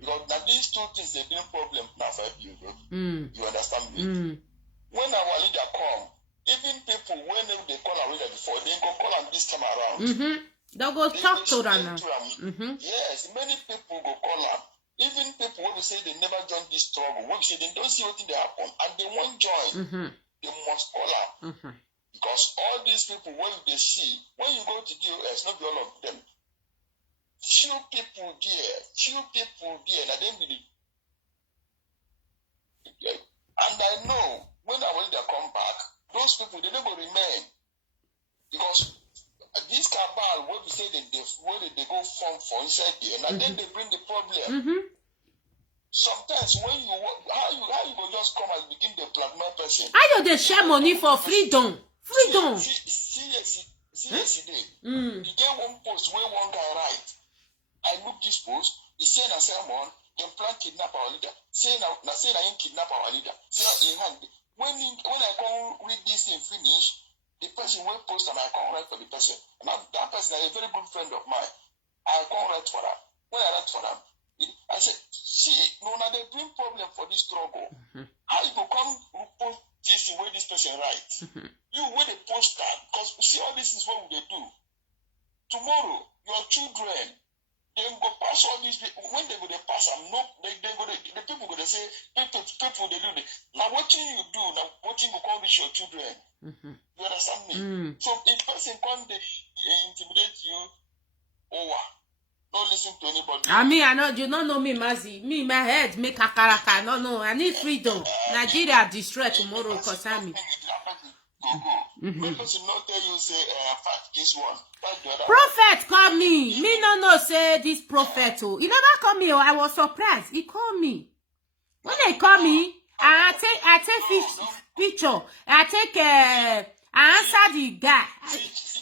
Because now these two things they bring problem now for you. You understand me? When our leader come, even people when they call our leader before, they go call them this time around. They'll go talk to them now. Yes, many people go call them. Even people when we say they never join this struggle, when we say they don't see what they happen and they won't join, they must call them. Because all these people when they see, when you go to DOS, not be all of them. Few people there, and I didn't believe. And I know when our leader come back, those people they never remain because this cabal what we say they go form for inside there, and then they bring the problem. Sometimes when you how you go just come and begin the blackmail person. How they share money for freedom? See yesterday, you get one post where one guy write. I look this post, he say na sermon, them plan kidnap our leader. Say na him kidnap our leader. Say in hand. When I come read this thing finish, the person will post and I come write for the person. And that person is a very good friend of mine. I come write for them. When I write for them, I say, see, no, now they bring problem for this struggle. How you go come post this way this person write? You where they post that, because see all this is what they do. Tomorrow, your children. They go pass all these people. When they go to pass them, the people go to say, people they do this. Now what you do, now what you go reach your children. You understand me? So if person come they intimidate you, don't listen to anybody. I know you don't know me, Mazi. Me, my head make a karaka. No, I need freedom. Nigeria destroy tomorrow because I'm me. Person not tell you say fight this one. Prophet call me. Me no say this prophet. He never call me. I was surprised. He called me. When they call me, I take picture. I answer the guy.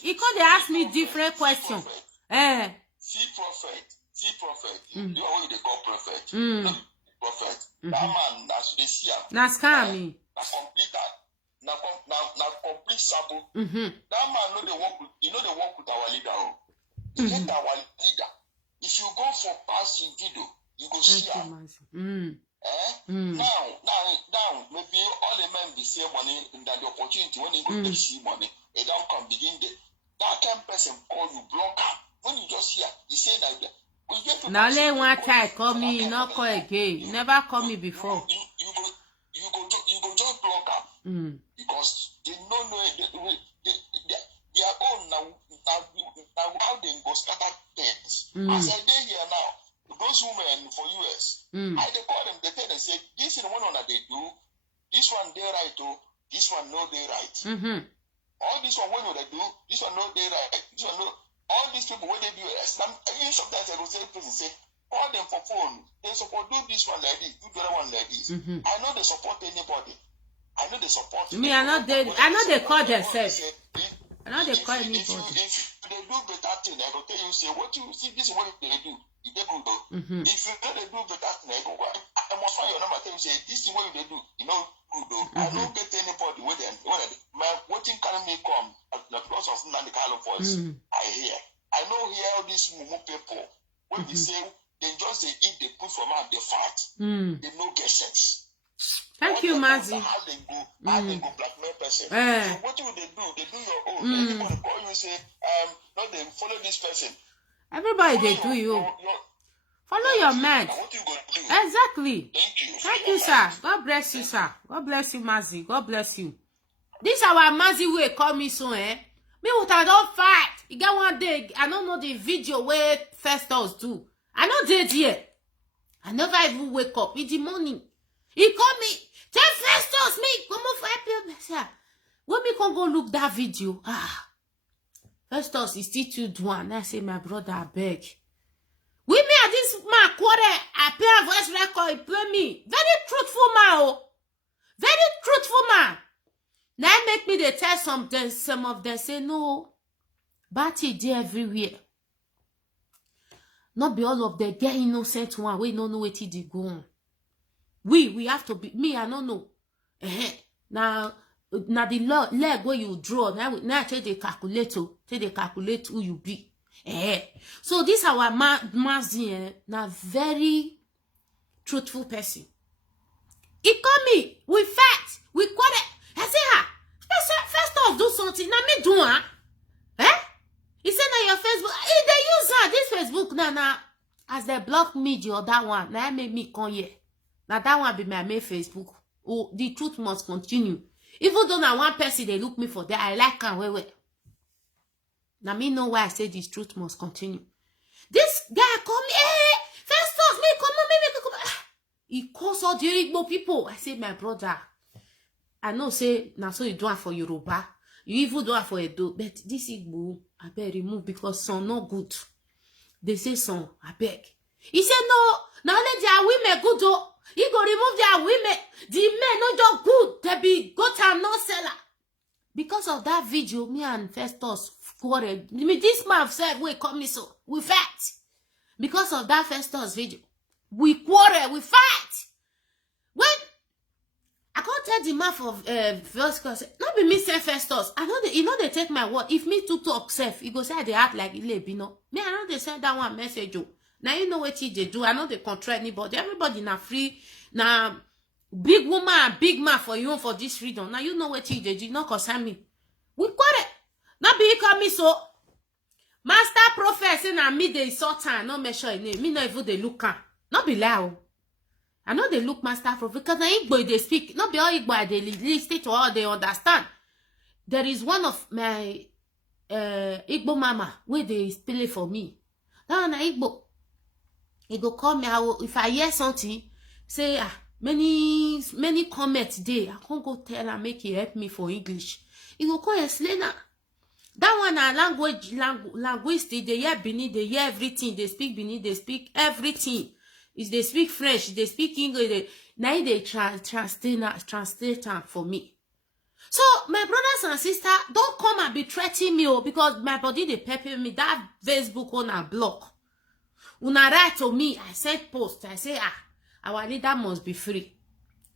He could ask me different questions. See prophet. You know what they call prophet. No, prophet. That man that's the seer. Na scam me. Na complete that. Now complete sabo. That man know they work with our leader. He hate our leader. If you go for passing video, you go see her. Now maybe all the men be save money in that the opportunity when you go to see money, they don't come begin the that kind person call you blocker. When you just hear, he say that now let one time call me, not call again. You never call me before. You go just block them because they don't know their own now how they go start things. As I dey here now, those women for US, I they call them, they tell them say this is the one that they do, this one they right oh, this one no they right. All this one what they do, this one no they right, this one no. All these people when they do even sometimes I go say person say call them for phone. They support do this one like this, do the other one like this. I know they support anybody. I know they support. Me, I know they call themselves. I know they call anybody. If they do better thing, I go tell you say what you see this is what they do. If they good though. If you know they do better thing, I go I must find your number. Tell you say this is what they do. You know good though. I don't get anybody with them. My watching carry me come because of Nnamdi Kanu voice. I hear. I know hear all these mumu people when we say they just they eat, they put from out, they fat. They no get sense. Thank you, Mazi. How they go blackmail person. So what do they do? They do your own. Anybody call you and say, no, they follow this person. Everybody they do you. Follow your man. What you gonna do? Exactly. Thank you. Thank you, sir. God bless you, sir. God bless you, Mazi. God bless you. This our Mazi way call me so, eh? Me what I don't fight. You get one day, I don't know the video where Festus do. I know dead yet. I never even wake up in the morning. He call me, tell Festus, me, come on for help. When me can go look that video, Festus is still too doing. I say, my brother, I beg. With me at this man, quarter, I play a voice record, he play me. Very truthful man, oh. Very truthful man. Now make me they tell some of them say, no, Batty dey everywhere. Not be all of them get innocent one. We don't know what they go on. We have to be, me, I don't know. Now the leg where you draw, now take the calculate who you be. So this our Mazi, now very truthful person. He call me, we fight, we quarrel. I say, first off, do something. Now me do He said, now your Facebook, they use this Facebook now, as they block me the other one. Now make me come here. Now that one be my main Facebook. Oh, the truth must continue. Even though now one person they look me for there, I like and wait. Now me know why I say this truth must continue. This guy call me, Festus, me come on, me come. He calls all the Igbo people. I say, my brother, I know say now so you do it for Yoruba. You even do it for Edo, but this Igbo, I beg remove because some not good. They say some, I beg. He said no, now let their women good though. He go remove their women. The men no just good. They be goat and no seller. Because of that video, me and Festus quarrel. This man said, wait, come me so. We fight. Because of that Festus video. We quarrel, we fight. When I can't tell the man for Festus, not be me say Festus. I know they take my word. If me to talk self, he go say they act like Ilebino. Me, I know they send that one message. Now you know what they do. I know they control anybody. Everybody now free. Now big woman and big man for you for this freedom. Now you know what they do. Not concern me. We quarrel. Not be call me so. Master prophet say na me they sort time. Not measure name. Me not even they look am. Not be loud. I know they look master prophet because na Igbo they speak. Not be all Igbo they listen to all they understand. There is one of my Igbo mama where they play for me. Now na Igbo. He go call me. If I hear something, say many comments there. I can't go tell and make he help me for English. He go call explain that one linguistic. They hear Benin, they hear everything. They speak Benin, they speak everything. Is they speak French, they speak English. Now they translate for me. So my brothers and sisters, don't come and be threatening me because my body they pepper me. That Facebook on a block. Una write to me, I send post, I say, our leader must be free.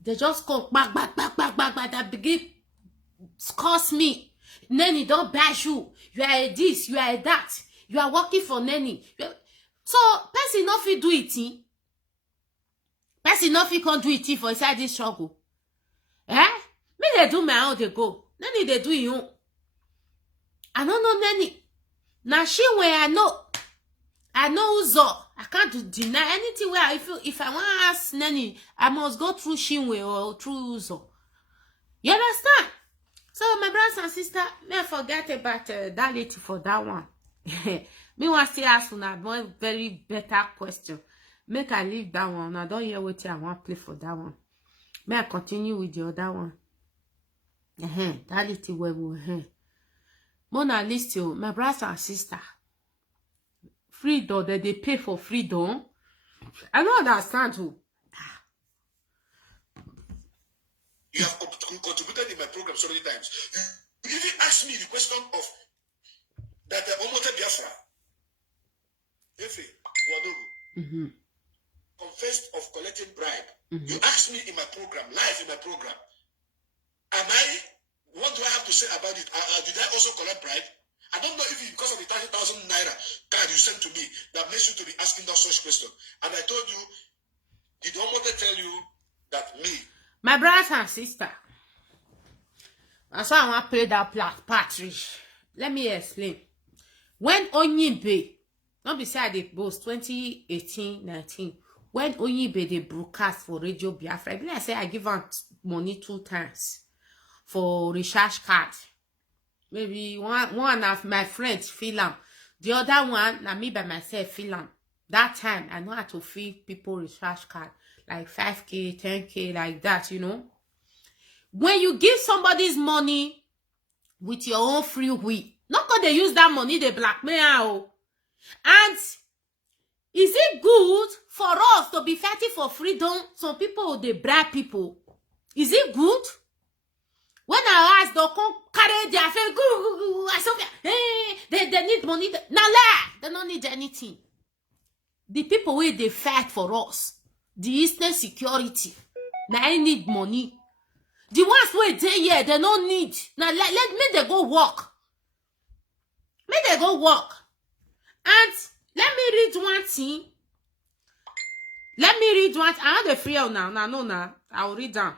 They just come back, that begin curse me. Nanny, don't bash you. You are a this, you are a that. You are working for Nanny. So, person not fit do it. Person not fit can't do it for inside this struggle. Me they do my own, they go. Nanny, they do you. I don't know Nanny. Now she where I know Uzo. I can't deny anything where I feel if I want to ask Nanny, I must go through Shinwe or through Uzo. You understand? So my brothers and sisters, may I forget about that lady for that one. Me want to ask one very better question. Make I leave that one. I don't hear what I want to play for that one. May I continue with the other one? That lady where we Mona list you, my brothers and sisters. Freedom that they pay for freedom. I don't understand who. You have contributed in my program so many times. You even asked me the question of that Omote Biafra. Efe, Wadogu, confessed of collecting bribe. You asked me in my program, live in my program. What do I have to say about it? Did I also collect bribe? I don't know if it's because of the 30,000 naira card you sent to me that makes you to be asking that such question. And I told you, did Omote tell you that me? My brothers and sisters, that's why I want to play that part. Let me explain. When Onyibe, not beside the boast 2018-19, when Onyibe they broadcast for Radio Biafra, I say I give out money 2 times for recharge card. Maybe one of my friends feel am. The other one, na me by myself feel am. That time, I know how to feed people recharge card. Like 5K, 10K, like that, you know. When you give somebody's money with your own free will, not because they use that money, they blackmail. And is it good for us to be fighting for freedom? Some people, they bribe people. Is it good? When I ask, they'll come carry their face, hey, they need money. Now, they don't need anything. The people where they fight for us, the Eastern security, now I need money. The ones where they here, they don't need. Now let me they go work. May they go work. And let me read one thing. Let me read one. I have the free now. Now. I'll read down.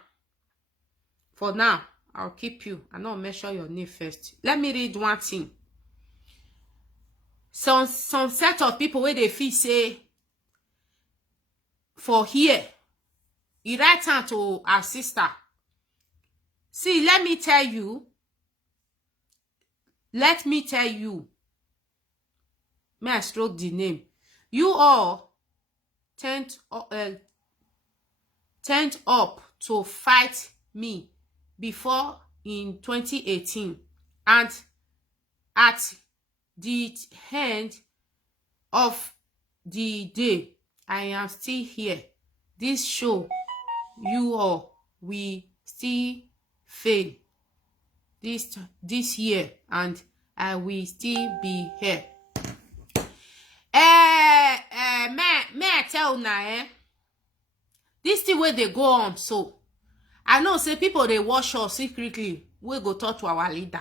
For now, I'll keep you. I know measure your name first. Let me read one thing. Some set of people where they feel say for here, he write out to our sister. See, let me tell you. May I stroke the name? You all turned up to fight me before in 2018, and at the end of the day, I am still here. This show, you all will still fail this year, and I will still be here. May I tell now, this thing where they go on, so I know say people they watch us secretly. We go talk to our leader.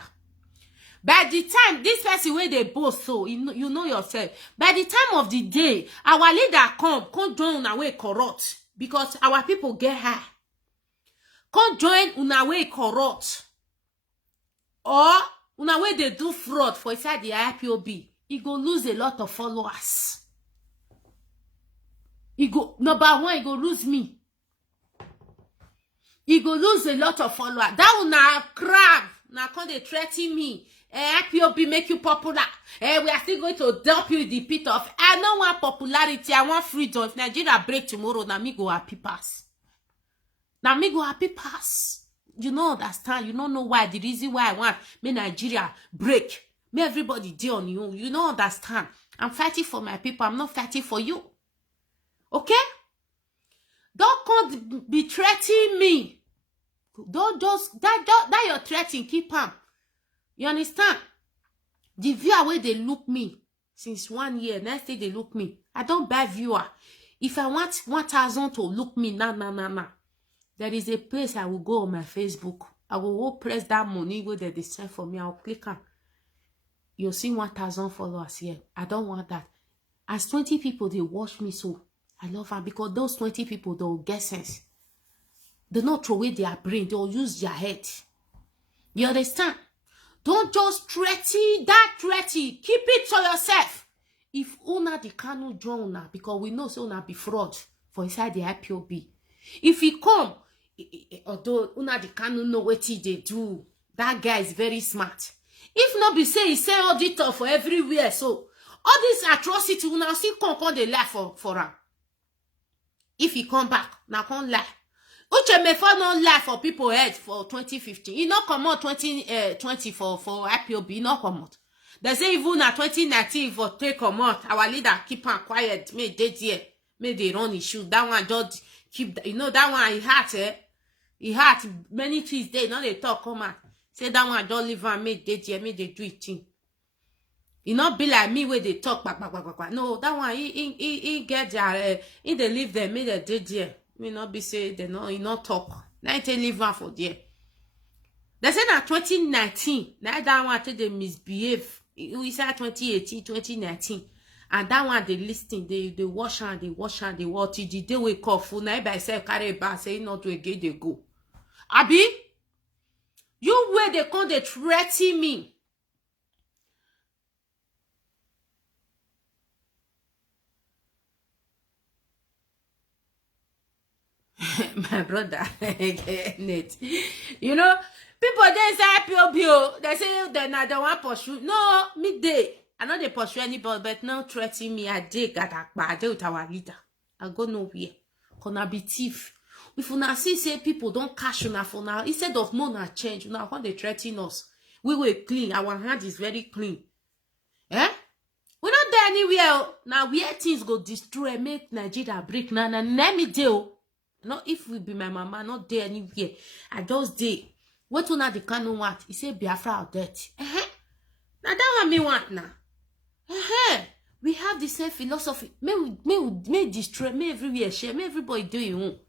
By the time this person where they both so you know yourself. By the time of the day, our leader come join una way corrupt, because our people get high. Come join una way corrupt, or una way they do fraud for inside the IPOB. He go lose a lot of followers. He go number one, he go lose me. He go lose a lot of followers. That will now crab. Now come they threaten me. IPOB make you popular. We are still going to dump you in the pit of. I don't want popularity. I want freedom. If Nigeria break tomorrow, now me go happy pass. Now me go happy pass. You know understand. You don't know why. The reason why I want me Nigeria break. Me everybody deal on you. You don't understand. I'm fighting for my people. I'm not fighting for you. Okay? Don't come be threatening me. Don't just that you're threatening, keep on. You understand? The viewer where they look me since 1 year, next day they look me. I don't buy viewer. If I want 1,000 to look me, nah. There is a place I will go on my Facebook. I will go press that money where they send for me. I'll click on. You'll see 1,000 followers here. I don't want that. As 20 people, they watch me, so I love them, because those 20 people, they'll get sense. They not throw away their brain. They'll use their head. You understand? Don't just threaten that threaten. Keep it to yourself. If una the cannot join una, because we know so una be fraud for inside the IPOB. If he come, although una the cannot know what they do, that guy is very smart. If not be say he say auditor for everywhere, so all this atrocity una still come they lie for him. If he come back, now can't lie. Uche Mefo no lie for people head for 2015. He not come out 2020 for IPOB. He not come out. They say even at 2019 for take come out. Our leader keep on quiet. May they there. May they run issue. That one just keep. You know that one he had He had many things there. Now they talk come out. Say that one don't leave and make they there. May they do it thing. He not be like me where they talk. No, that one he get there. He they leave them. May they did there. Me not be say they no he not talk. Now they leave one for there. They say that 2019. Now that one they misbehave. We say 2018, 2019. And that one they listing. They wash and they watch. The day we call full. Now by say carry back say not to again they go. Abi, you where they come, they threaten me. My brother, Nate. You know, people they say POBO, they say they not the one pursue. No, me they. I know they pursue anybody, but now threatening me. I did got I did with our leader. I go nowhere. Gonna be thief. If una see say people don't cash una for now, instead of more change, now when they threaten us, we will clean. Our hand is very clean. Eh? We not there anywhere. Now where things go destroy, make Nigeria break. Now, let me do. Not if we be my mama, not there anywhere. I just dey. What una the canon want? He say Biafra or death. Now that one me want now. We have the same philosophy. May destroy, may everywhere share, may everybody do it.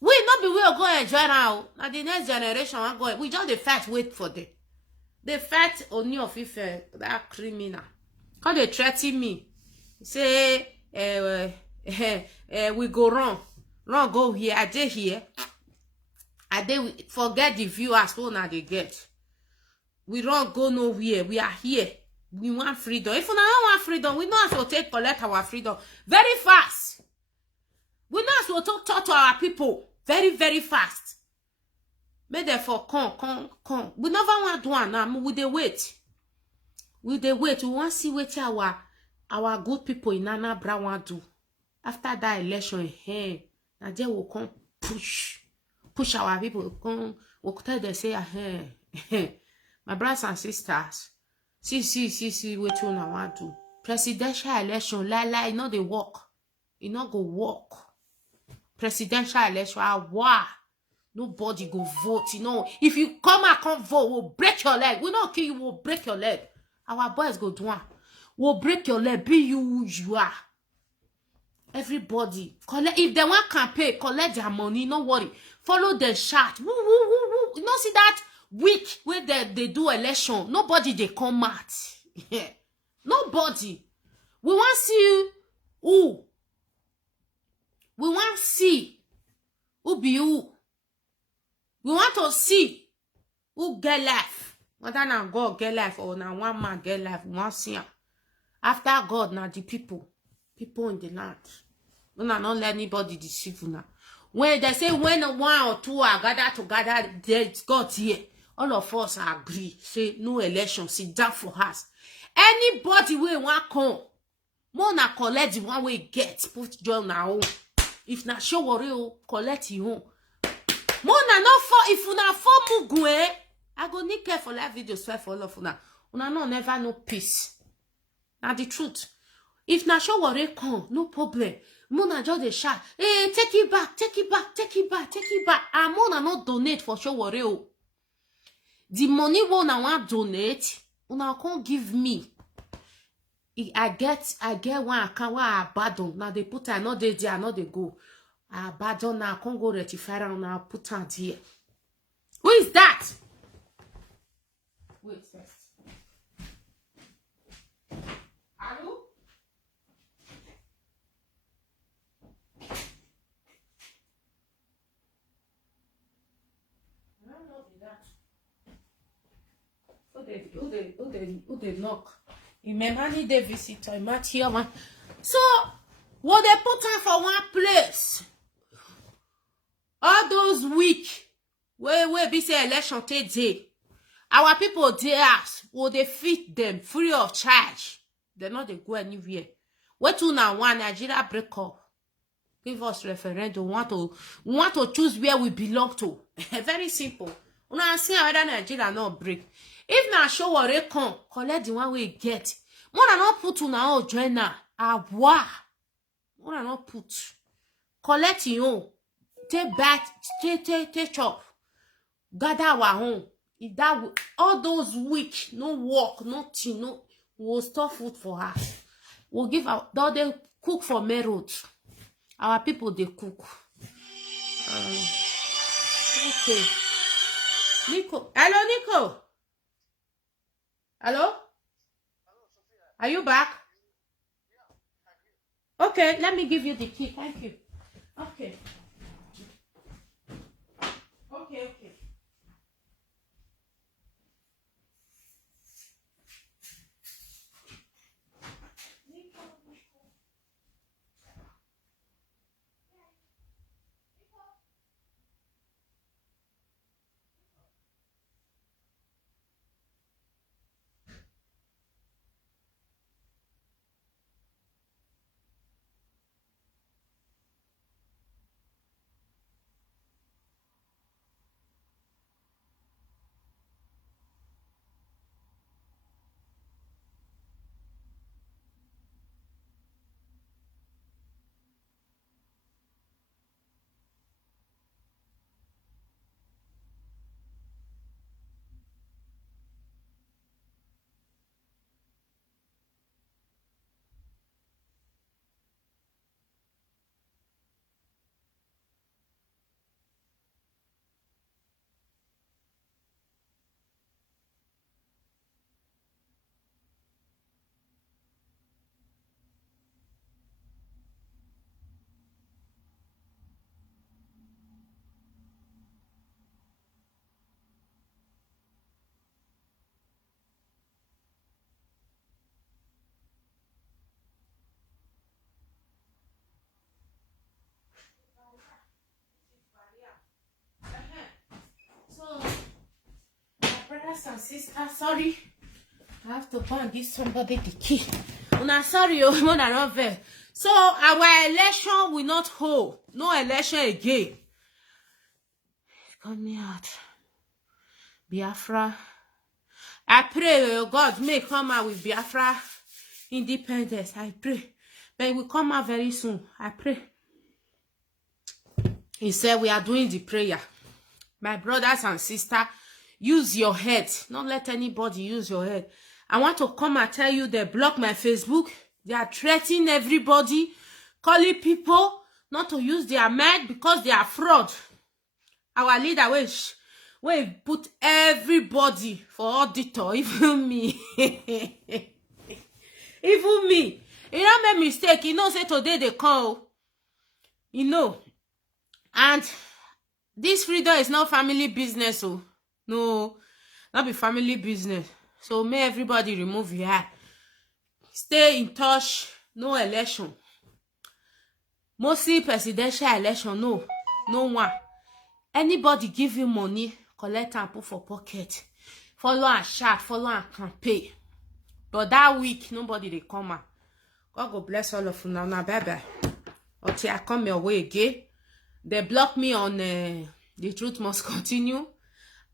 We not be will go enjoy now. Now the next generation will go. We just the fact wait for them. The fact only of if that criminal. Cause they threaten me. Say we go wrong. Wrong go here. I dey here. I dey forget the viewers who now they get. We don't go nowhere. We are here. We want freedom. If we don't want freedom, we know how to collect our freedom very fast. We know how to talk to our people very, very fast. May therefore come. We never want to do it now. We dey wait. We dey wait. We want to see what our good people in Anambra want to do. After that election, now they will come push our people. Come, we'll tell them say, my brothers and sisters. See, what you want to do. Presidential election, lie, you know they work. You know go work. Presidential election, wow. Nobody go vote, you know. If you come and come vote, we'll break your leg. We don't kill you, we'll break your leg. Our boys go do one. We'll break your leg, be you who you are. Everybody, collect. If they want campaign, collect their money, no worry. Follow the chart. Woo. You know, see that week where they do election, nobody they come out. Nobody. We want to see who. We want to see who be who. We want to see who get life. Whether now God get life or now one man get life. We want to see him. After God, now the people in the land. We not let anybody deceive you now. When they say when one or two are gathered together, there's God here. All of us agree. Say no election. Sit down for us. Anybody we want come, more na collect the one we get. Put join na own. If na show worry, collect your own. More na not for if una for mugu I go need care for live videos for all of una. Una no never no peace. Now the truth. If na show worry come, no problem. Mona just dey shout, hey, take it back. And Mona not donate for show worry. The money una want donate, una can't give me. I get one account where I abandon. Now they put I not there, I not they go. I abandon now, I can't go rectify and now put on here. Who is that? Wait first. Hello? Who they knock? Imemani de visitor, Matthew man. So, what they put on for one place? All those week, where be say election day, our people they ask, will they feed them free of charge? They not they go anywhere. What to now one Nigeria break up? Give us referendum. We want to choose where we belong to. Very simple. Una see whether Nigeria not break. If na show worry come, collect the one we get. Mona not put una all join na. Awa. Mona not put. Collect your own. Take back. Take chop. Gather our own. If that all those week, no work, nothing, no, we'll store food for us. We'll give our they cook for main road. Our people they cook. Okay. Nico. Hello, Nico. Hello? Are you back? Okay, let me give you the key. Thank you. Okay. Okay. brothers and sisters, sorry. I have to go and give somebody the key. Una sorry, oh, more than not fair. So our election will not hold. No election again. It's coming out. Biafra. I pray, oh God, may come out with Biafra independence. I pray. But it will come out very soon. I pray. He said we are doing the prayer. My brothers and sisters, use your head. Don't let anybody use your head. I want to come and tell you they block my Facebook. They are threatening everybody, calling people not to use their mind because they are fraud. Our leader will put everybody for auditor, even me. Even me. You don't make mistake. You know, say today they call. You know. And this freedom is not family business. Oh. No, not be family business. So may everybody remove your eye. Stay in touch. No election. Mostly presidential election. No. No one. Anybody give you money, collect and put for pocket. Follow and shout. Follow and campaign. But that week, nobody they come out. God go bless all of you now. Bye bye. Until I come your way again. They blocked me on The Truth Must Continue.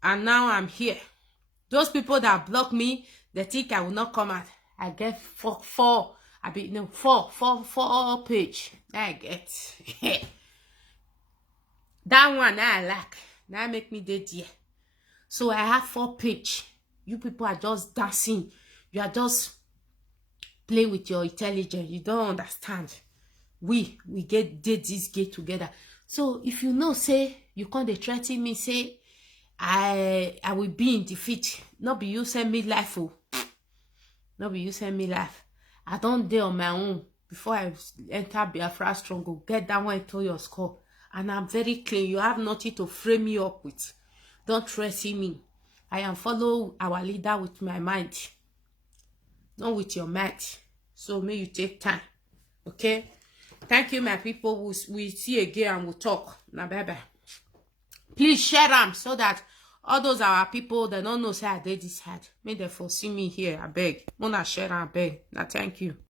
And now I'm here. Those people that block me, they think I will not come out. I get four page. I get. That one I like. That make me dead here. So I have 4 page. You people are just dancing. You are just playing with your intelligence. You don't understand. We did this get together. So if you know, say, you can't threaten me, say, I will be in defeat. Not be you send me life, oh. Not be you send me life. I don't dare on my own before I enter Biafra struggle. Get that one into your score. And I'm very clean. You have nothing to frame me up with. Don't threaten me. I am follow our leader with my mind. Not with your mind. So may you take time. Okay? Thank you, my people. We'll see again and we'll talk. Now, bye-bye. Please share them so that all those our people, they don't know say I did this hard. May they foresee me here, I beg. Mona share them, I beg. Now, thank you.